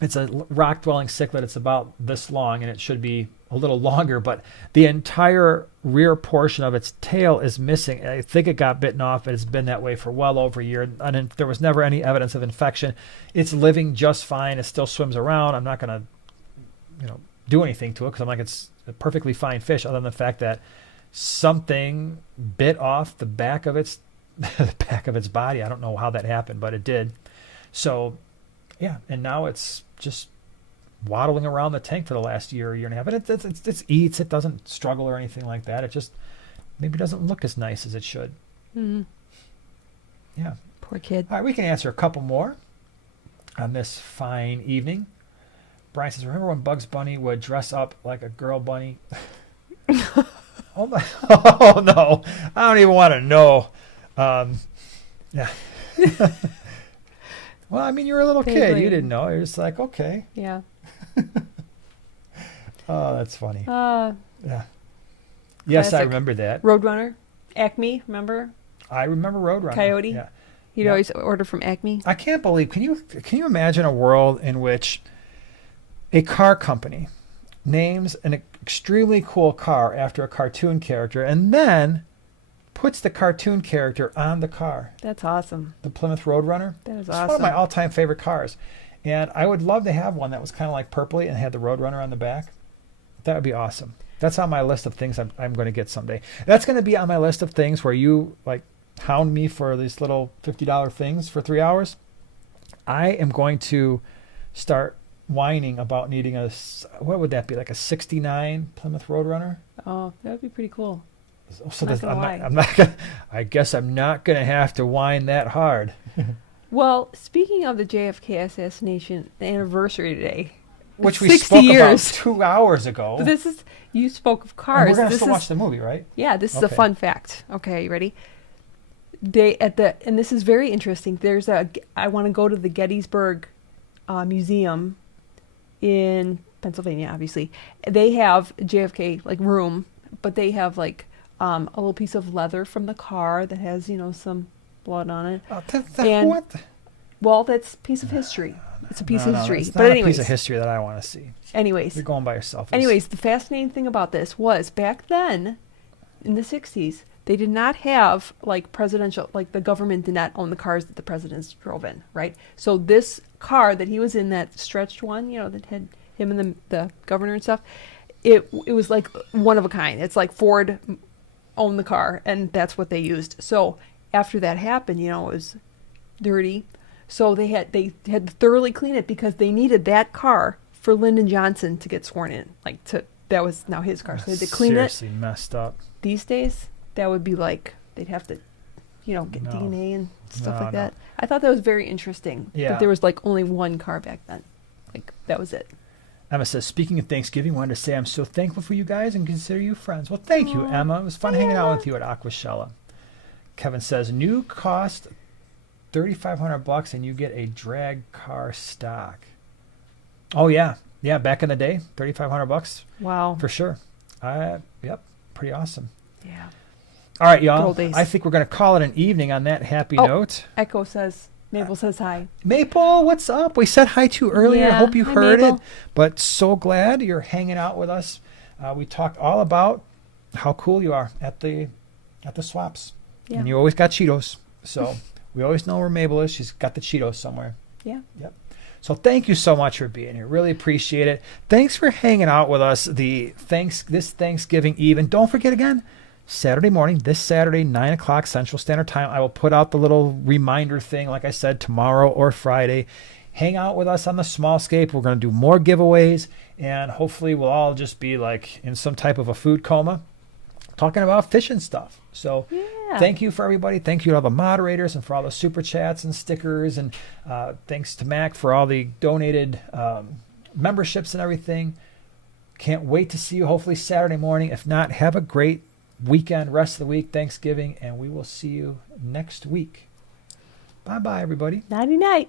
It's a rock-dwelling cichlid. It's about this long, and it should be a little longer, but the entire rear portion of its tail is missing. I think it got bitten off, and it's been that way for well over a year, and there was never any evidence of infection. It's living just fine. It still swims around. I'm not going to do anything to it because I'm like, it's a perfectly fine fish, other than the fact that something bit off the back of its body. I don't know how that happened, but it did. So, yeah, and now it's just waddling around the tank for the last year and a half. But it eats. It doesn't struggle or anything like that. It just maybe doesn't look as nice as it should. Mm-hmm. Yeah. Poor kid. All right, we can answer a couple more on this fine evening. Brian says, remember when Bugs Bunny would dress up like a girl bunny? Oh, no. I don't even want to know. Yeah. Well, I mean, you were a little kid. You didn't know. You're just like, okay. Yeah. Oh, that's funny. Yeah. Yes, classic. I remember that. Roadrunner. Acme, remember? I remember Roadrunner. Coyote. Yeah. You'd always order from Acme. I can't believe. Can you imagine a world in which a car company names an extremely cool car after a cartoon character and then puts the cartoon character on the car? That's awesome. The Plymouth Roadrunner. That is It's awesome. one of my all-time favorite cars. And I would love to have one that was kind of like purpley and had the Roadrunner on the back. That would be awesome. That's on my list of things I'm going to get someday. That's going to be on my list of things where you like hound me for these little $50 things for 3 hours. I am going to start whining about needing what would that be, like a 69 Plymouth Roadrunner? Oh, that would be pretty cool. So Not I guess I'm not going to have to whine that hard. Well, speaking of the JFK assassination anniversary today, Which we 60 spoke years. about 2 hours ago. But you spoke of And cars. we're going to This still is- watch the movie, right? Yeah, this is a Okay. fun fact. Okay, you ready? And this is very interesting. I want to go to the Gettysburg Museum in Pennsylvania, obviously. They have JFK like room, but they have like a little piece of leather from the car that has, some blood on it. And- What? Well, that's a piece of history. It's a piece of history. It's But not anyways, a piece of history that I want to see. anyways, You're going by yourself. Anyways, the fascinating thing about this was back then, in the 60s, they did not have like the government did not own the cars that the presidents drove in, right? So this car that he was in, that stretched one, that had him and the governor and stuff, it was like one of a kind. It's like Ford owned the car, and that's what they used. So after that happened, it was dirty. So they had to thoroughly clean it because they needed that car for Lyndon Johnson to get sworn in. That was now his car. So they had to clean Seriously messed up. These days, that would be like, they'd have to, get No. DNA and stuff No, like no. that. I thought that was very interesting. Yeah. That there was like only one car back then. Like, that was it. Emma says, speaking of Thanksgiving, wanted to say I'm so thankful for you guys and consider you friends. Well, thank you, Aw. Emma. It was fun Hi, hanging out Emma. with you at Aquashella. Kevin says, new cost $3,500 and you get a drag car stock. Oh yeah. Yeah, back in the day, $3,500 Wow. for sure. Yep, pretty awesome. Yeah. All right, Good y'all. old days. I think we're going to call it an evening on that happy Oh. note. Echo says, Mabel says hi. Maple, what's up? We said hi to you earlier. I Yeah, hope you hi, heard Mabel. it. But so glad you're hanging out with us. We talked all about how cool you are at the swaps. Yeah. And you always got Cheetos. So we always know where Mabel is. She's got the Cheetos somewhere. Yeah. Yep. So thank you so much for being here. Really appreciate it. Thanks for hanging out with us this Thanksgiving Eve. And don't forget again, Saturday morning, this Saturday, 9 o'clock Central Standard Time, I will put out the little reminder thing, like I said, tomorrow or Friday. Hang out with us on the Smallscape. We're going to do more giveaways, and hopefully we'll all just be like in some type of a food coma talking about fishing stuff. So thank you for everybody. Thank you to all the moderators and for all the super chats and stickers. And thanks to Mac for all the donated memberships and everything. Can't wait to see you hopefully Saturday morning. If not, have a great weekend, rest of the week, Thanksgiving, and we will see you next week. Bye-bye, everybody. Nighty night.